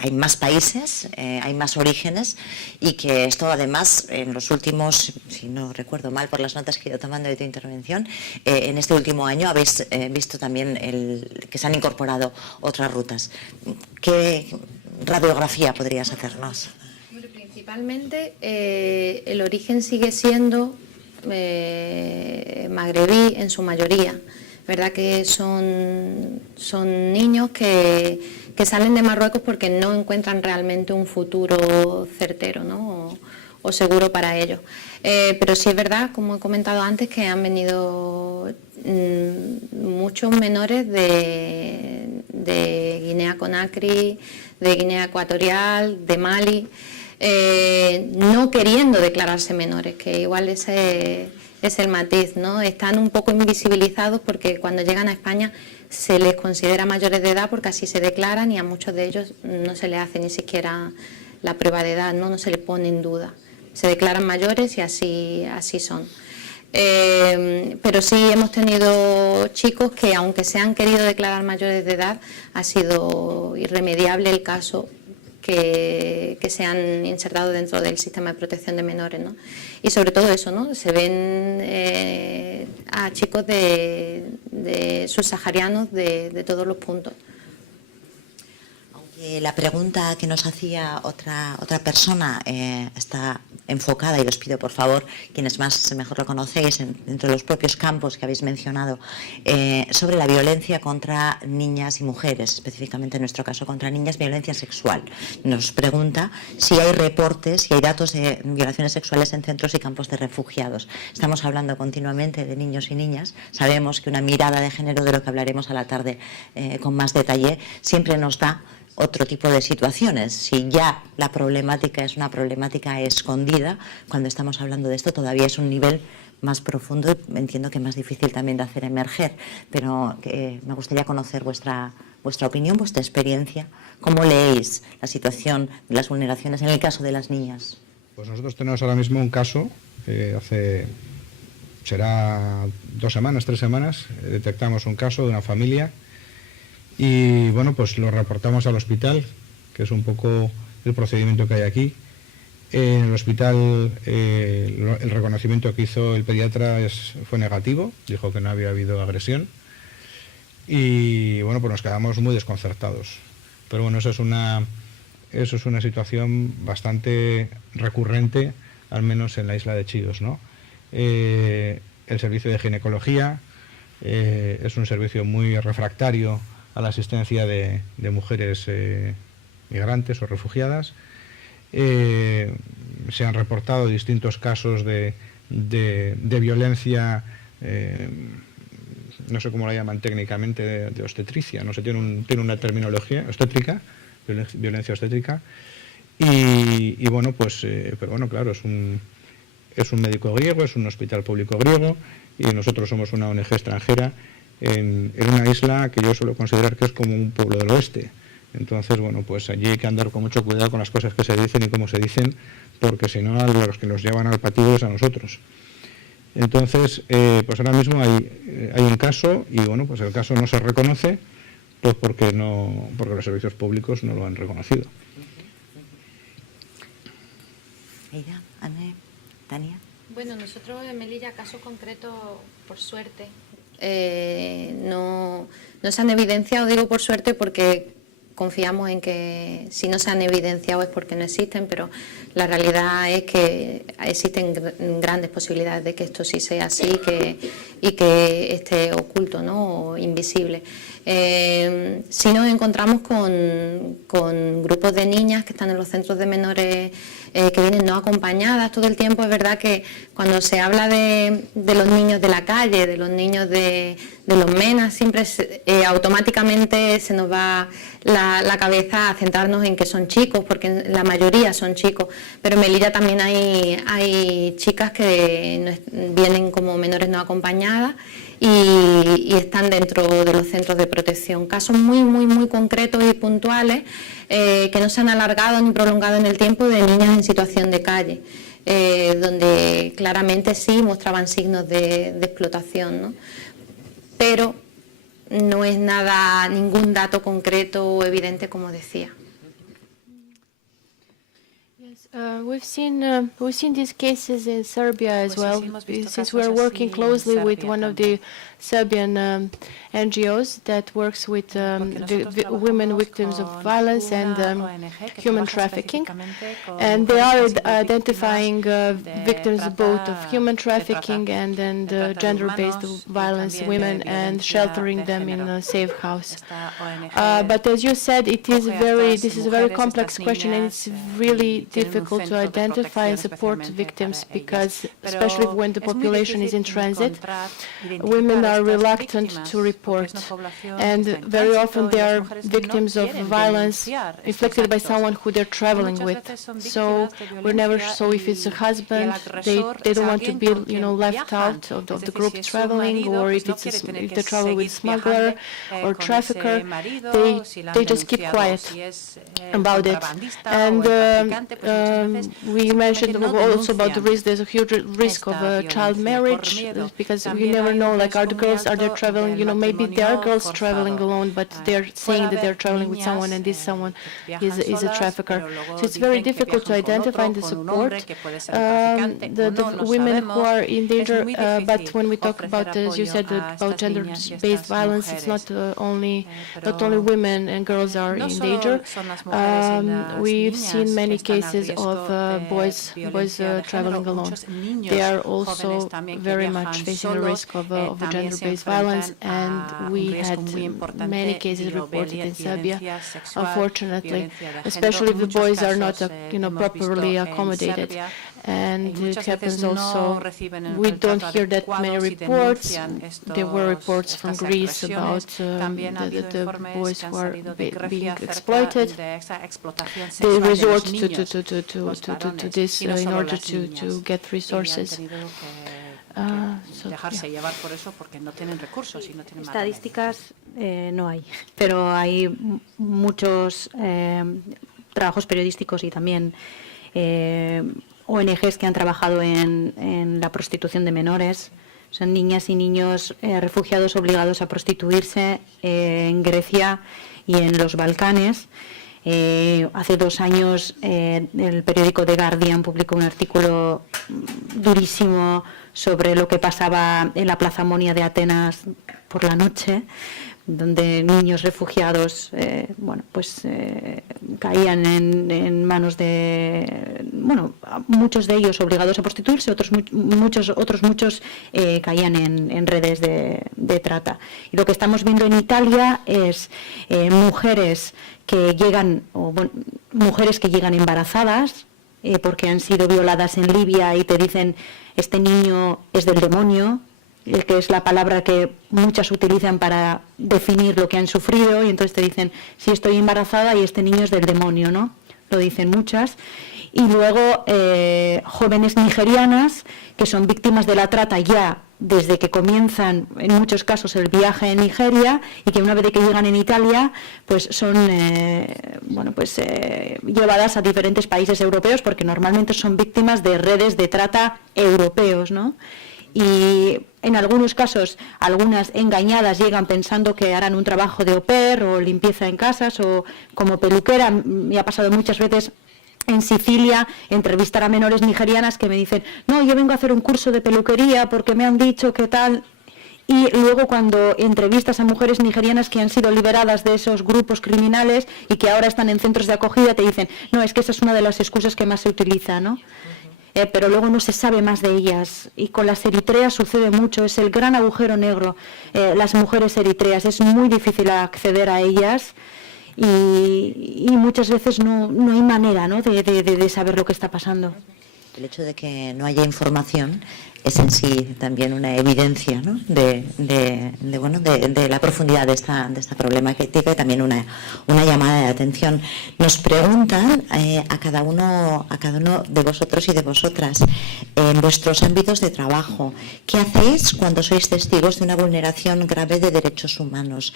hay más países, hay más orígenes, y que esto además en los últimos, si no recuerdo mal por las notas que he ido tomando de tu intervención, en este último año habéis visto también que se han incorporado otras rutas. ¿Qué radiografía podrías hacernos? Principalmente el origen sigue siendo magrebí en su mayoría. ¿Verdad? Que son niños que salen de Marruecos porque no encuentran realmente un futuro certero, ¿no? o seguro para ellos. Pero sí es verdad, como he comentado antes, que han venido muchos menores de Guinea-Conakry, de Guinea Ecuatorial, de Mali, no queriendo declararse menores, que igual ese es el matiz, ¿no? Están un poco invisibilizados porque cuando llegan a España se les considera mayores de edad porque así se declaran, y a muchos de ellos no se les hace ni siquiera la prueba de edad, no se les pone en duda. Se declaran mayores y así son. Pero sí hemos tenido chicos que, aunque se han querido declarar mayores de edad, ha sido irremediable el caso que se han insertado dentro del sistema de protección de menores, ¿no? Y sobre todo eso, ¿no? Se ven a chicos de subsaharianos de todos los puntos. La pregunta que nos hacía otra persona está enfocada, y os pido por favor, quienes mejor lo conocéis, dentro de los propios campos que habéis mencionado, sobre la violencia contra niñas y mujeres, específicamente en nuestro caso contra niñas, violencia sexual. Nos pregunta si hay reportes, si hay datos de violaciones sexuales en centros y campos de refugiados. Estamos hablando continuamente de niños y niñas. Sabemos que una mirada de género, de lo que hablaremos a la tarde con más detalle, siempre nos da otro tipo de situaciones. Si ya la problemática es una problemática escondida, cuando estamos hablando de esto todavía es un nivel más profundo y entiendo que más difícil también de hacer emerger, pero me gustaría conocer vuestra opinión, vuestra experiencia. ¿Cómo leéis la situación de las vulneraciones en el caso de las niñas? Pues nosotros tenemos ahora mismo un caso, será 2 semanas, 3 semanas, detectamos un caso de una familia. Y bueno, pues lo reportamos al hospital, que es un poco el procedimiento que hay aquí. En el hospital el reconocimiento que hizo el pediatra fue negativo, dijo que no había habido agresión. Y bueno, pues nos quedamos muy desconcertados. Pero bueno, eso es una situación bastante recurrente, al menos en la isla de Chios, ¿no? El servicio de ginecología es un servicio muy refractario a la asistencia de mujeres migrantes o refugiadas. Se han reportado distintos casos de violencia, no sé cómo la llaman técnicamente, de obstetricia, no sé, tiene una terminología obstétrica, violencia obstétrica. Y bueno, pues, pero bueno, claro, es un médico griego, es un hospital público griego, y nosotros somos una ONG extranjera en una isla que yo suelo considerar que es como un pueblo del oeste. Entonces, bueno, pues allí hay que andar con mucho cuidado con las cosas que se dicen y cómo se dicen, porque si no, a los que nos llevan al patíbulo es a nosotros. Entonces, pues ahora mismo hay un caso, y bueno, pues el caso no se reconoce, pues porque los servicios públicos no lo han reconocido. Eira, Anne, Tania. Bueno, nosotros en Melilla, caso concreto, por suerte, no se han evidenciado, digo por suerte porque confiamos en que si no se han evidenciado es porque no existen, pero la realidad es que existen grandes posibilidades de que esto sí sea así y que esté oculto, ¿no? O invisible. Si nos encontramos con grupos de niñas que están en los centros de menores que vienen no acompañadas todo el tiempo. Es verdad que cuando se habla de los niños de la calle, de los niños de los MENA, siempre automáticamente se nos va la cabeza a centrarnos en que son chicos, porque la mayoría son chicos, pero en Melilla también hay chicas que vienen como menores no acompañadas y están dentro de los centros de protección. Casos muy, muy, muy concretos y puntuales que no se han alargado ni prolongado en el tiempo, de niñas en situación de calle, donde claramente sí mostraban signos de explotación, ¿no? Pero no es ningún dato concreto o evidente, como decía. We've seen these cases in Serbia as well, since we are working closely with one of the Serbian NGOs that works with women victims of violence and human trafficking, and they are identifying victims both of human trafficking and gender-based violence, women, and sheltering them in a safe house. But as you said, this is a very complex question, and it's really difficult to identify and support victims, because especially when the population is in transit, women are reluctant to report, and very often they are victims of violence inflicted by someone who they're traveling with. So we're never sure if it's a husband, they don't want to be left out of the group traveling, or if they travel with smuggler or trafficker, they just keep quiet about it. And we mentioned also about the risk. There's a huge risk of child marriage because we never know. Like, are the girls they traveling? You know, maybe there are girls traveling alone, but they're saying that they're traveling with someone, and this someone is a trafficker. So it's very difficult to identify and to support the women who are in danger. But when we talk about, as you said, about gender-based violence, it's not only women and girls are in danger. We've seen many cases of boys traveling alone. They are also very much facing the risk of gender-based violence, and we had many cases reported in Serbia, unfortunately, especially if the boys are not, properly accommodated. And it happens also, we don't hear that many reports. There were reports from Greece about the boys who are being exploited. They resort to this in order to get resources. Estadísticas no hay, pero hay muchos trabajos periodísticos y también ONGs que han trabajado en la prostitución de menores. Son niñas y niños refugiados obligados a prostituirse en Grecia y en los Balcanes. Hace 2 años el periódico The Guardian publicó un artículo durísimo sobre lo que pasaba en la Plaza Monia de Atenas por la noche, donde niños refugiados caían en manos de, muchos de ellos obligados a prostituirse, muchos caían en redes de trata. Y lo que estamos viendo en Italia es mujeres que llegan embarazadas porque han sido violadas en Libia y te dicen, este niño es del demonio, que es la palabra que muchas utilizan para definir lo que han sufrido, y entonces te dicen, sí, estoy embarazada y este niño es del demonio, ¿no? Lo dicen muchas. Y luego jóvenes nigerianas que son víctimas de la trata ya desde que comienzan, en muchos casos, el viaje en Nigeria, y que una vez que llegan en Italia, pues son llevadas a diferentes países europeos, porque normalmente son víctimas de redes de trata europeos, ¿no? Y en algunos casos, algunas engañadas llegan pensando que harán un trabajo de au pair o limpieza en casas o como peluquera. Me ha pasado muchas veces en Sicilia entrevistar a menores nigerianas que me dicen, no, yo vengo a hacer un curso de peluquería porque me han dicho que tal. Y luego cuando entrevistas a mujeres nigerianas que han sido liberadas de esos grupos criminales y que ahora están en centros de acogida, te dicen, no, es que esa es una de las excusas que más se utiliza, ¿no? Pero luego no se sabe más de ellas, y con las eritreas sucede mucho, es el gran agujero negro, las mujeres eritreas, es muy difícil acceder a ellas y muchas veces no hay manera, ¿no? de saber lo que está pasando. El hecho de que no haya información es en sí también una evidencia, ¿no? de la profundidad de esta problemática, y también una llamada de atención. Nos preguntan a cada uno de vosotros y de vosotras, en vuestros ámbitos de trabajo, ¿qué hacéis cuando sois testigos de una vulneración grave de derechos humanos?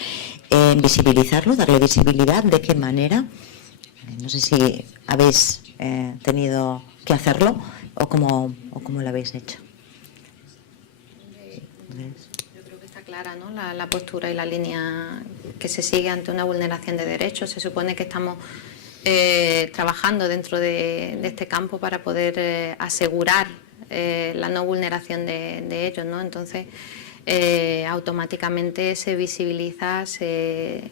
¿Visibilizarlo, darle visibilidad? ¿De qué manera? No sé si habéis tenido que hacerlo o cómo lo habéis hecho. Yo creo que está clara, ¿no? la postura y la línea que se sigue ante una vulneración de derechos. Se supone que estamos trabajando dentro de este campo para poder asegurar la no vulneración de ellos, ¿no? Entonces, automáticamente se visibiliza, se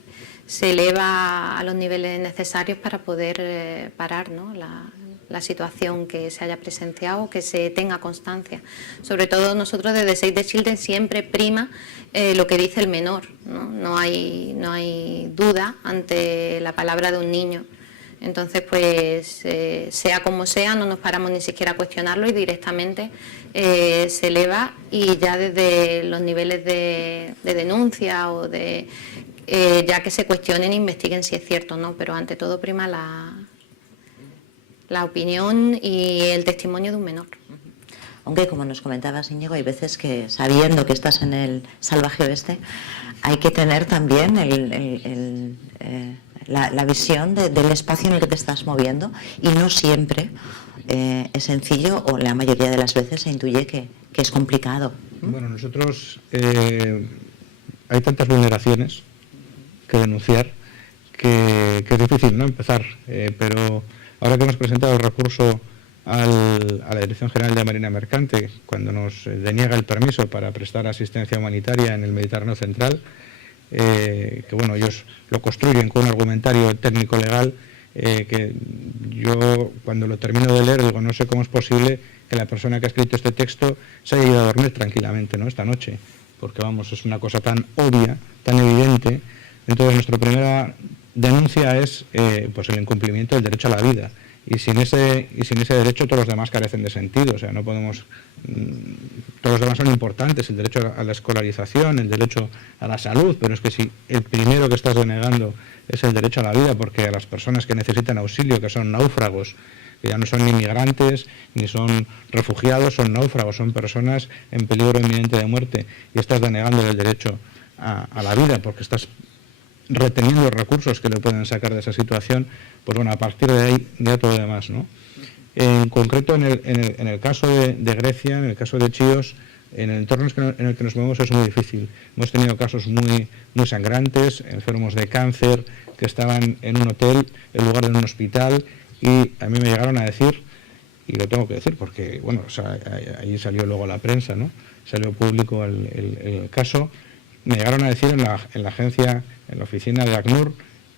eleva a los niveles necesarios para poder parar, ¿no? la situación que se haya presenciado, que se tenga constancia. Sobre todo nosotros desde Save the Children siempre prima lo que dice el menor, ¿no? No hay duda ante la palabra de un niño. Entonces, pues, sea como sea, no nos paramos ni siquiera a cuestionarlo y directamente se eleva, y ya desde los niveles de denuncia o de ya que se cuestionen e investiguen si es cierto o no, pero ante todo prima la opinión y el testimonio de un menor. Aunque, como nos comentabas, Íñigo, hay veces que, sabiendo que estás en el salvaje oeste, hay que tener también la visión del espacio en el que te estás moviendo, y no siempre es sencillo, o la mayoría de las veces se intuye que es complicado. Bueno, nosotros hay tantas vulneraciones que denunciar que es difícil, ¿no?, empezar, pero ahora que hemos presentado el recurso a la Dirección General de Marina Mercante, cuando nos deniega el permiso para prestar asistencia humanitaria en el Mediterráneo Central, que bueno, ellos lo construyen con un argumentario técnico-legal que yo, cuando lo termino de leer, digo, no sé cómo es posible que la persona que ha escrito este texto se haya ido a dormir tranquilamente, ¿no?, esta noche, porque vamos, es una cosa tan obvia, tan evidente. Entonces nuestra primera denuncia es pues el incumplimiento del derecho a la vida, y sin ese derecho todos los demás carecen de sentido. O sea, no podemos, todos los demás son importantes, el derecho a la escolarización, el derecho a la salud, pero es que si el primero que estás denegando es el derecho a la vida, porque a las personas que necesitan auxilio, que son náufragos, que ya no son ni migrantes ni son refugiados, son náufragos, son personas en peligro inminente de muerte, y estás denegando el derecho a la vida porque estás reteniendo los recursos que le pueden sacar de esa situación, pues bueno, a partir de ahí ya todo lo demás, ¿no? En concreto, en el caso de Grecia, en el caso de Chios, en el entorno en el que nos movemos es muy difícil. Hemos tenido casos muy sangrantes, enfermos de cáncer que estaban en un hotel en lugar de en un hospital, y a mí me llegaron a decir, y lo tengo que decir porque, bueno, o sea, ahí salió luego la prensa, ¿no?, salió público el caso, me llegaron a decir en la agencia, en la oficina de ACNUR,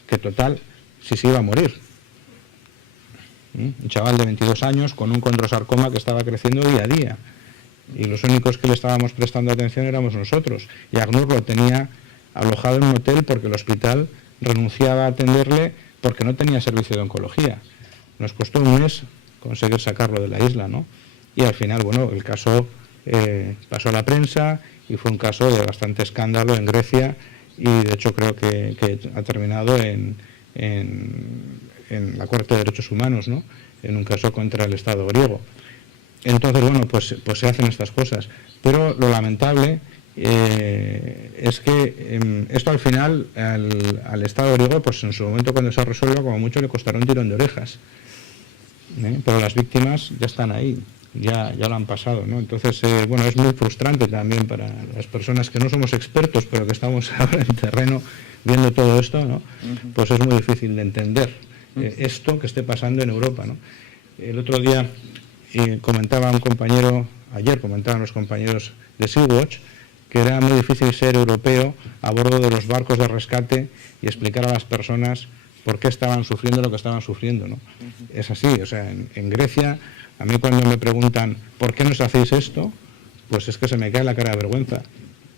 que total, si se iba a morir. Un chaval de 22 años con un condrosarcoma que estaba creciendo día a día, y los únicos que le estábamos prestando atención éramos nosotros, y ACNUR lo tenía alojado en un hotel porque el hospital renunciaba a atenderle porque no tenía servicio de oncología. Nos costó un mes conseguir sacarlo de la isla, ¿no? Y al final, bueno, el caso pasó a la prensa y fue un caso de bastante escándalo en Grecia, y de hecho creo que ha terminado en la Corte de Derechos Humanos, ¿no?, en un caso contra el Estado griego. Entonces, bueno, pues se hacen estas cosas, pero lo lamentable es que esto al final al Estado griego, pues en su momento cuando se resuelva, como mucho le costará un tirón de orejas, pero las víctimas ya están ahí, ya lo han pasado, ¿no? Entonces, bueno, es muy frustrante también para las personas que no somos expertos, pero que estamos ahora en terreno viendo todo esto, ¿no? Pues es muy difícil de entender esto que esté pasando en Europa, ¿no? El otro día comentaba un compañero, ayer comentaban los compañeros de Sea-Watch, que era muy difícil ser europeo a bordo de los barcos de rescate y explicar a las personas por qué estaban sufriendo lo que estaban sufriendo, ¿no? Es así, o sea, en Grecia, a mí cuando me preguntan ¿por qué nos hacéis esto?, pues es que se me cae la cara de vergüenza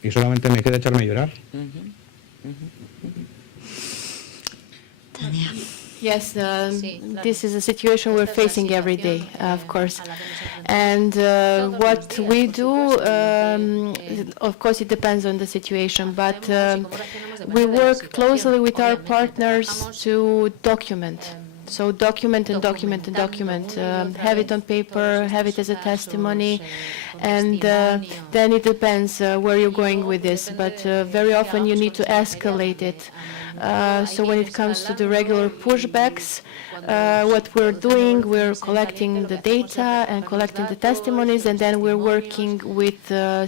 y solamente me queda echarme a llorar. Tania. Yes, this is a situation we're facing every day, of course. And what we do, of course, it depends on the situation, but we work closely with our partners to document. So document and document and document, have it on paper, have it as a testimony, and then it depends where you're going with this, but very often you need to escalate it. So when it comes to the regular pushbacks, what we're doing, we're collecting the data and collecting the testimonies, and then we're working with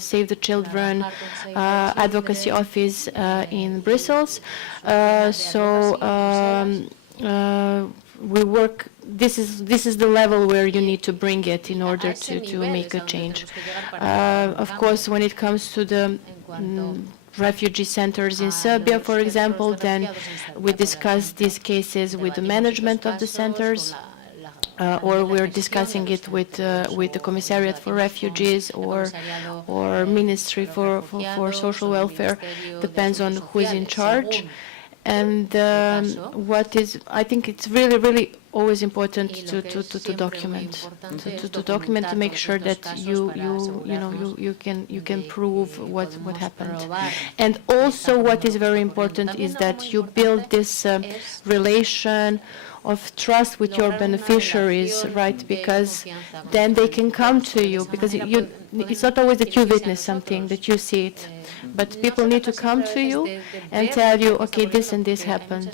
Save the Children advocacy office in Brussels. We work. This is the level where you need to bring it in order to make a change. Of course, when it comes to the refugee centers in Serbia, for example, then we discuss these cases with the management of the centers, or we're discussing it with the Commissariat for Refugees or Ministry for Social Welfare. Depends on who is in charge. And I think it's really always important to document, to make sure that you can prove what happened. And also, what is very important is that you build this relation of trust with your beneficiaries, right? Because then they can come to you, because it's not always that you witness something, that you see it, but people need to come to you and tell you, okay, this and this happened,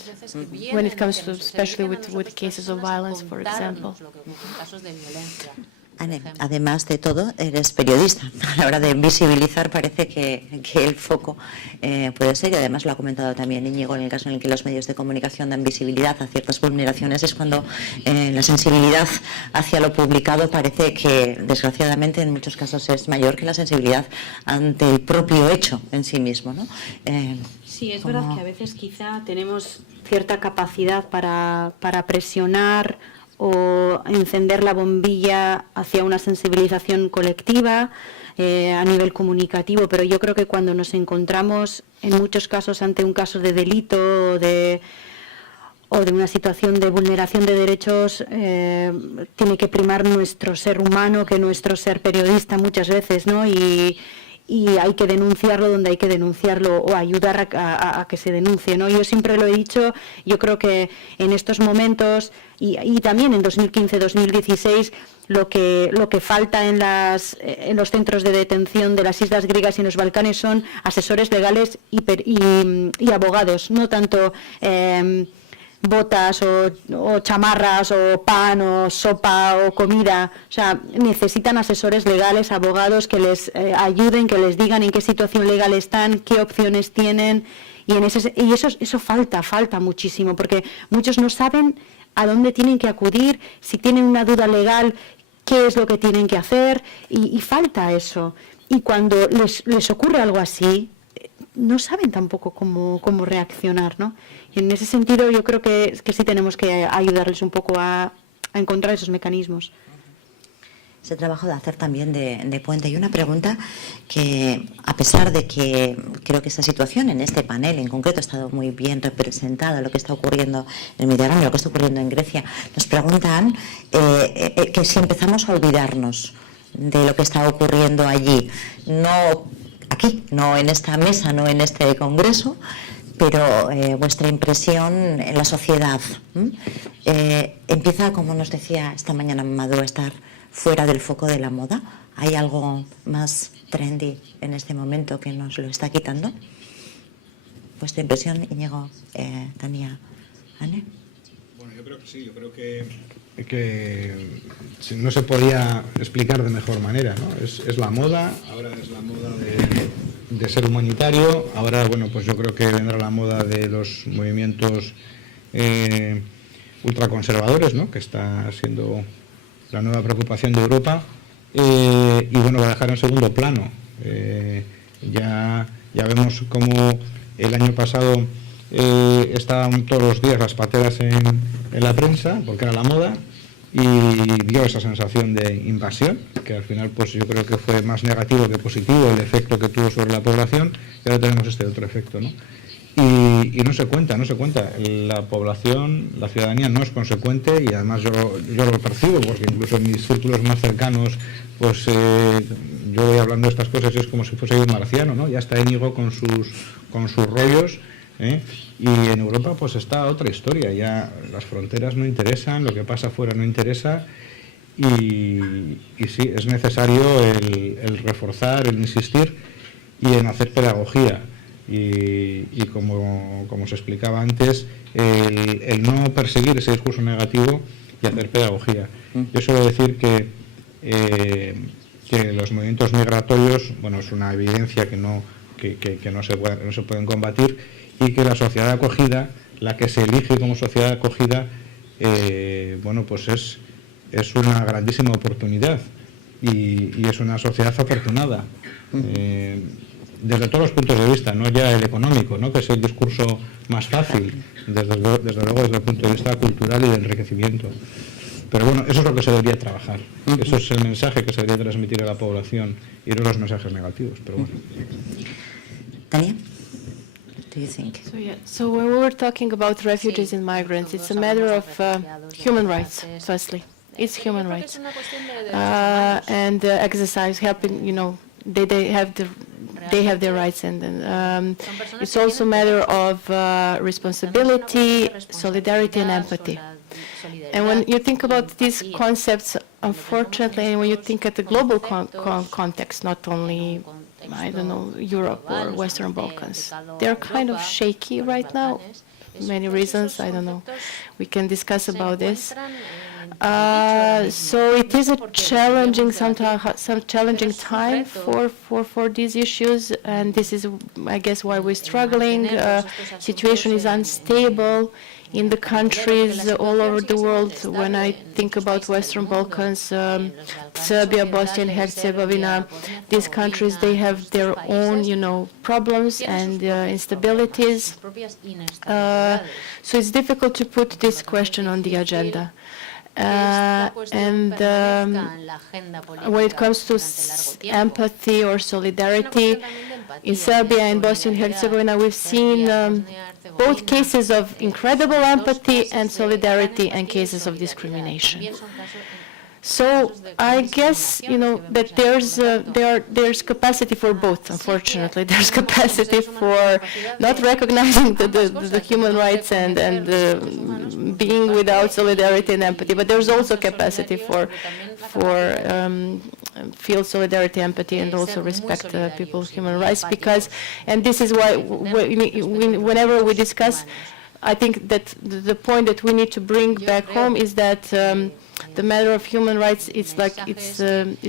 when it comes to, especially with cases of violence, for example. Anne, además de todo, eres periodista. A la hora de visibilizar parece que el foco puede ser, y además lo ha comentado también Íñigo, en el caso en el que los medios de comunicación dan visibilidad a ciertas vulneraciones, es cuando la sensibilidad hacia lo publicado parece que, desgraciadamente, en muchos casos es mayor que la sensibilidad ante el propio hecho en sí mismo, ¿no? Sí, es verdad que a veces quizá tenemos cierta capacidad para presionar o encender la bombilla hacia una sensibilización colectiva a nivel comunicativo, pero yo creo que cuando nos encontramos en muchos casos ante un caso de delito o de una situación de vulneración de derechos, tiene que primar nuestro ser humano que nuestro ser periodista muchas veces, ¿no? Y hay que denunciarlo donde hay que denunciarlo, o ayudar a que se denuncie, ¿no? Yo siempre lo he dicho, yo creo que en estos momentos y también en 2015-2016 lo que falta en los centros de detención de las islas griegas y en los Balcanes son asesores legales y abogados, no tanto botas o chamarras o pan o sopa o comida. O sea, necesitan asesores legales, abogados que les ayuden, que les digan en qué situación legal están, qué opciones tienen, y eso falta muchísimo, porque muchos no saben a dónde tienen que acudir, si tienen una duda legal, qué es lo que tienen que hacer, y falta eso. Y cuando les ocurre algo así, no saben tampoco cómo reaccionar, ¿no? Y en ese sentido yo creo que sí tenemos que ayudarles un poco a encontrar esos mecanismos. Ese trabajo de hacer también de puente. Y una pregunta que, a pesar de que creo que esta situación en este panel en concreto ha estado muy bien representada, lo que está ocurriendo en Mediterráneo, lo que está ocurriendo en Grecia, nos preguntan que si empezamos a olvidarnos de lo que está ocurriendo allí, no aquí, no en esta mesa, no en este congreso, pero vuestra impresión en la sociedad empieza, como nos decía esta mañana Mamadou, a estar fuera del foco de la moda. ¿Hay algo más trendy en este momento que nos lo está quitando? ¿Vuestra impresión, Íñigo, Tania, Anne? Bueno, yo creo que sí, yo creo que no se podía explicar de mejor manera, ¿no? Es la moda, ahora es la moda de ser humanitario, ahora, bueno, pues yo creo que vendrá la moda de los movimientos ultraconservadores, ¿no? Que está siendo la nueva preocupación de Europa, y bueno, va a dejar en segundo plano. Ya vemos cómo el año pasado estaban todos los días las pateras en la prensa, porque era la moda, y dio esa sensación de invasión, que al final pues yo creo que fue más negativo que positivo el efecto que tuvo sobre la población, y ahora tenemos este otro efecto, ¿no? Y no se cuenta, la población, la ciudadanía no es consecuente, y además yo lo percibo, porque incluso en mis círculos más cercanos, pues yo voy hablando de estas cosas y es como si fuese un marciano, ¿no? Ya está Íñigo con sus rollos, y en Europa pues está otra historia, ya las fronteras no interesan, lo que pasa afuera no interesa, y sí, es necesario el reforzar, el insistir y en hacer pedagogía. Y como se explicaba antes, el no perseguir ese discurso negativo y hacer pedagogía. Yo suelo decir que los movimientos migratorios, bueno, es una evidencia que no se pueden combatir, y que la sociedad acogida, la que se elige como sociedad acogida, bueno, pues es una grandísima oportunidad, y es una sociedad afortunada. Desde todos los puntos de vista, no ya el económico, ¿no? Que es el discurso más fácil, desde luego desde el punto de vista cultural y de enriquecimiento. Pero bueno, eso es lo que se debería trabajar, eso es el mensaje que se debería transmitir a la población, y no los mensajes negativos, pero bueno. ¿Tania? do you think? So when we were talking about refugees and migrants, it's a matter of human rights, firstly. It's human rights. And exercise, helping, they have their rights, and it's also a matter of responsibility, solidarity, and empathy. And when you think about these concepts, unfortunately, and when you think at the global context, not only, I don't know, Europe or Western Balkans, they're kind of shaky right now. Many reasons, I don't know. We can discuss about this. So it is a challenging, some challenging time for these issues, and this is, I guess, why we're struggling. Situation is unstable in the countries all over the world. When I think about Western Balkans, Serbia, Bosnia and Herzegovina, these countries, they have their own, problems and instabilities. So it's difficult to put this question on the agenda. And when it comes to empathy or solidarity, in Serbia and Bosnia and Herzegovina, we've seen both cases of incredible empathy and solidarity and cases of discrimination. So I guess that there's capacity for both. Unfortunately, there's capacity for not recognizing the human rights and being without solidarity and empathy. But there's also capacity for feel solidarity, empathy, and also respect people's human rights. And this is why whenever we discuss, I think that the point that we need to bring back home is that the matter of human rights, it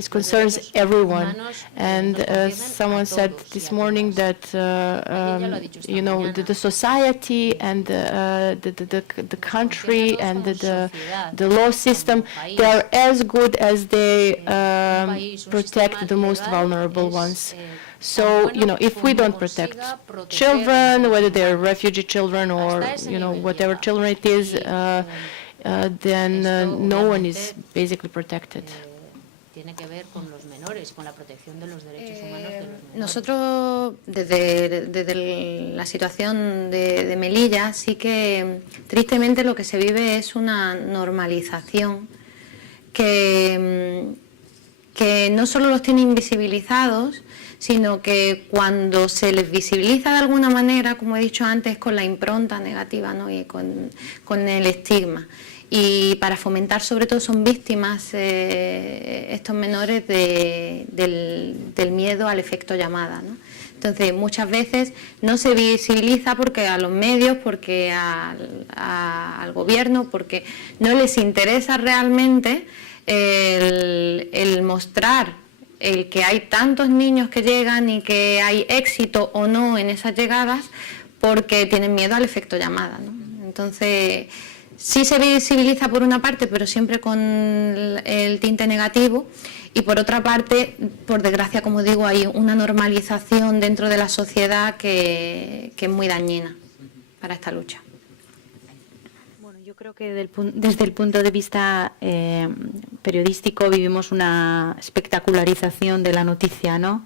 concerns everyone. And someone said this morning that the society and the country and the law system, they are as good as they protect the most vulnerable ones. So, if we don't protect children, whether they're refugee children or, whatever children it is, then no one is basically protected. Nosotros, desde la situación de Melilla, sí que tristemente lo que se vive es una normalización que no solo los tiene invisibilizados, sino que cuando se les visibiliza de alguna manera, como he dicho antes, con la impronta negativa, ¿no? Y con el estigma. Y para fomentar, sobre todo, son víctimas estos menores del miedo al efecto llamada, ¿no? Entonces, muchas veces no se visibiliza porque a los medios, porque al gobierno, porque no les interesa realmente el mostrar el que hay tantos niños que llegan y que hay éxito o no en esas llegadas porque tienen miedo al efecto llamada, ¿no? Entonces, sí se visibiliza por una parte, pero siempre con el tinte negativo, y por otra parte, por desgracia, como digo, hay una normalización dentro de la sociedad que es muy dañina para esta lucha. Yo creo que desde el punto de vista periodístico vivimos una espectacularización de la noticia, ¿no?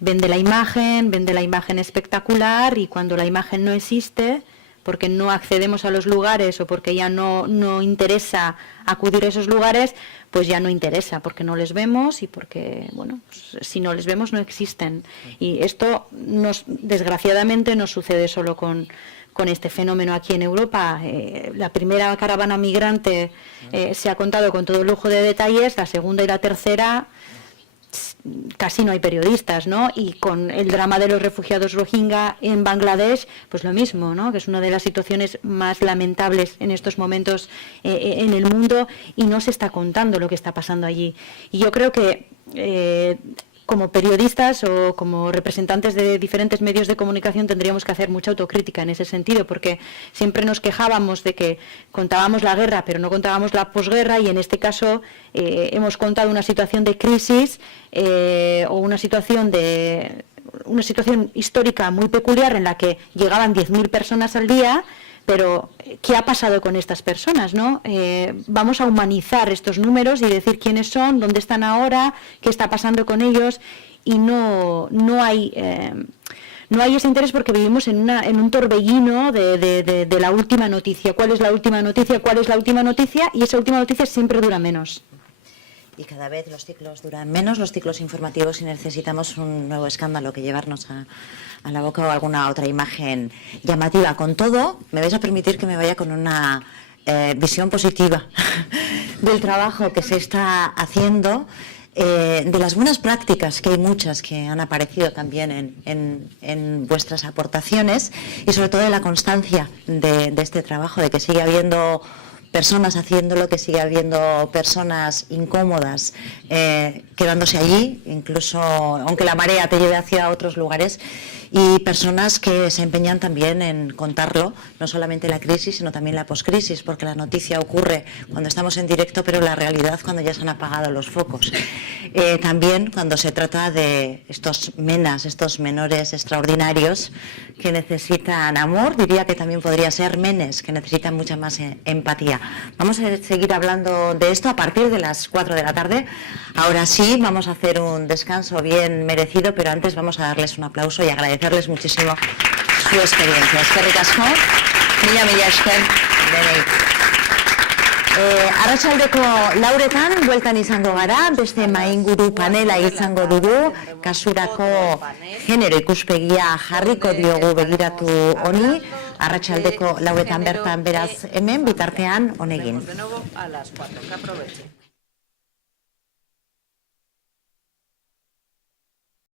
Vende la imagen espectacular, y cuando la imagen no existe, porque no accedemos a los lugares o porque ya no interesa acudir a esos lugares, pues ya no interesa, porque no les vemos y porque, pues, si no les vemos no existen. Y esto desgraciadamente no sucede solo con este fenómeno aquí en Europa. La primera caravana migrante se ha contado con todo lujo de detalles, la segunda y la tercera casi no hay periodistas, ¿no? Y con el drama de los refugiados Rohingya en Bangladesh, pues lo mismo, ¿no? Que es una de las situaciones más lamentables en estos momentos en el mundo, y no se está contando lo que está pasando allí. Y yo creo que como periodistas o como representantes de diferentes medios de comunicación tendríamos que hacer mucha autocrítica en ese sentido, porque siempre nos quejábamos de que contábamos la guerra pero no contábamos la posguerra, y en este caso hemos contado una situación de crisis o una situación histórica muy peculiar en la que llegaban 10.000 personas al día. Pero, ¿qué ha pasado con estas personas, no? Vamos a humanizar estos números y decir quiénes son, dónde están ahora, qué está pasando con ellos, y no no hay ese interés porque vivimos en un torbellino de la última noticia. ¿Cuál es la última noticia? ¿Cuál es la última noticia? Y esa última noticia siempre dura menos. Y cada vez los ciclos duran menos, los ciclos informativos, y necesitamos un nuevo escándalo que llevarnos a la boca o alguna otra imagen llamativa. Con todo, me vais a permitir que me vaya con una visión positiva del trabajo que se está haciendo, de las buenas prácticas, que hay muchas que han aparecido también en vuestras aportaciones, y sobre todo de la constancia de este trabajo, de que sigue habiendo personas haciéndolo, que sigue habiendo personas incómodas quedándose allí, incluso aunque la marea te lleve hacia otros lugares, y personas que se empeñan también en contarlo, no solamente la crisis, sino también la poscrisis, porque la noticia ocurre cuando estamos en directo, pero la realidad cuando ya se han apagado los focos. También cuando se trata de estos menas, estos menores extraordinarios que necesitan amor, diría que también podría ser menes, que necesitan mucha más empatía. Vamos a seguir hablando de esto a partir de las 4 de la tarde. Ahora sí, vamos a hacer un descanso bien merecido, pero antes vamos a darles un aplauso y agradecerles muchísimo su experiencia. Eskerrik asko, mila esker, denei. Arratsaldeko lauretan, bueltan izango gara, beste mainguru panela izango dugu, kasurako genero ikuspegia jarriko diogu begiratu honi, arratsaldeko lauretan bertan, beraz hemen, bitartean honegin.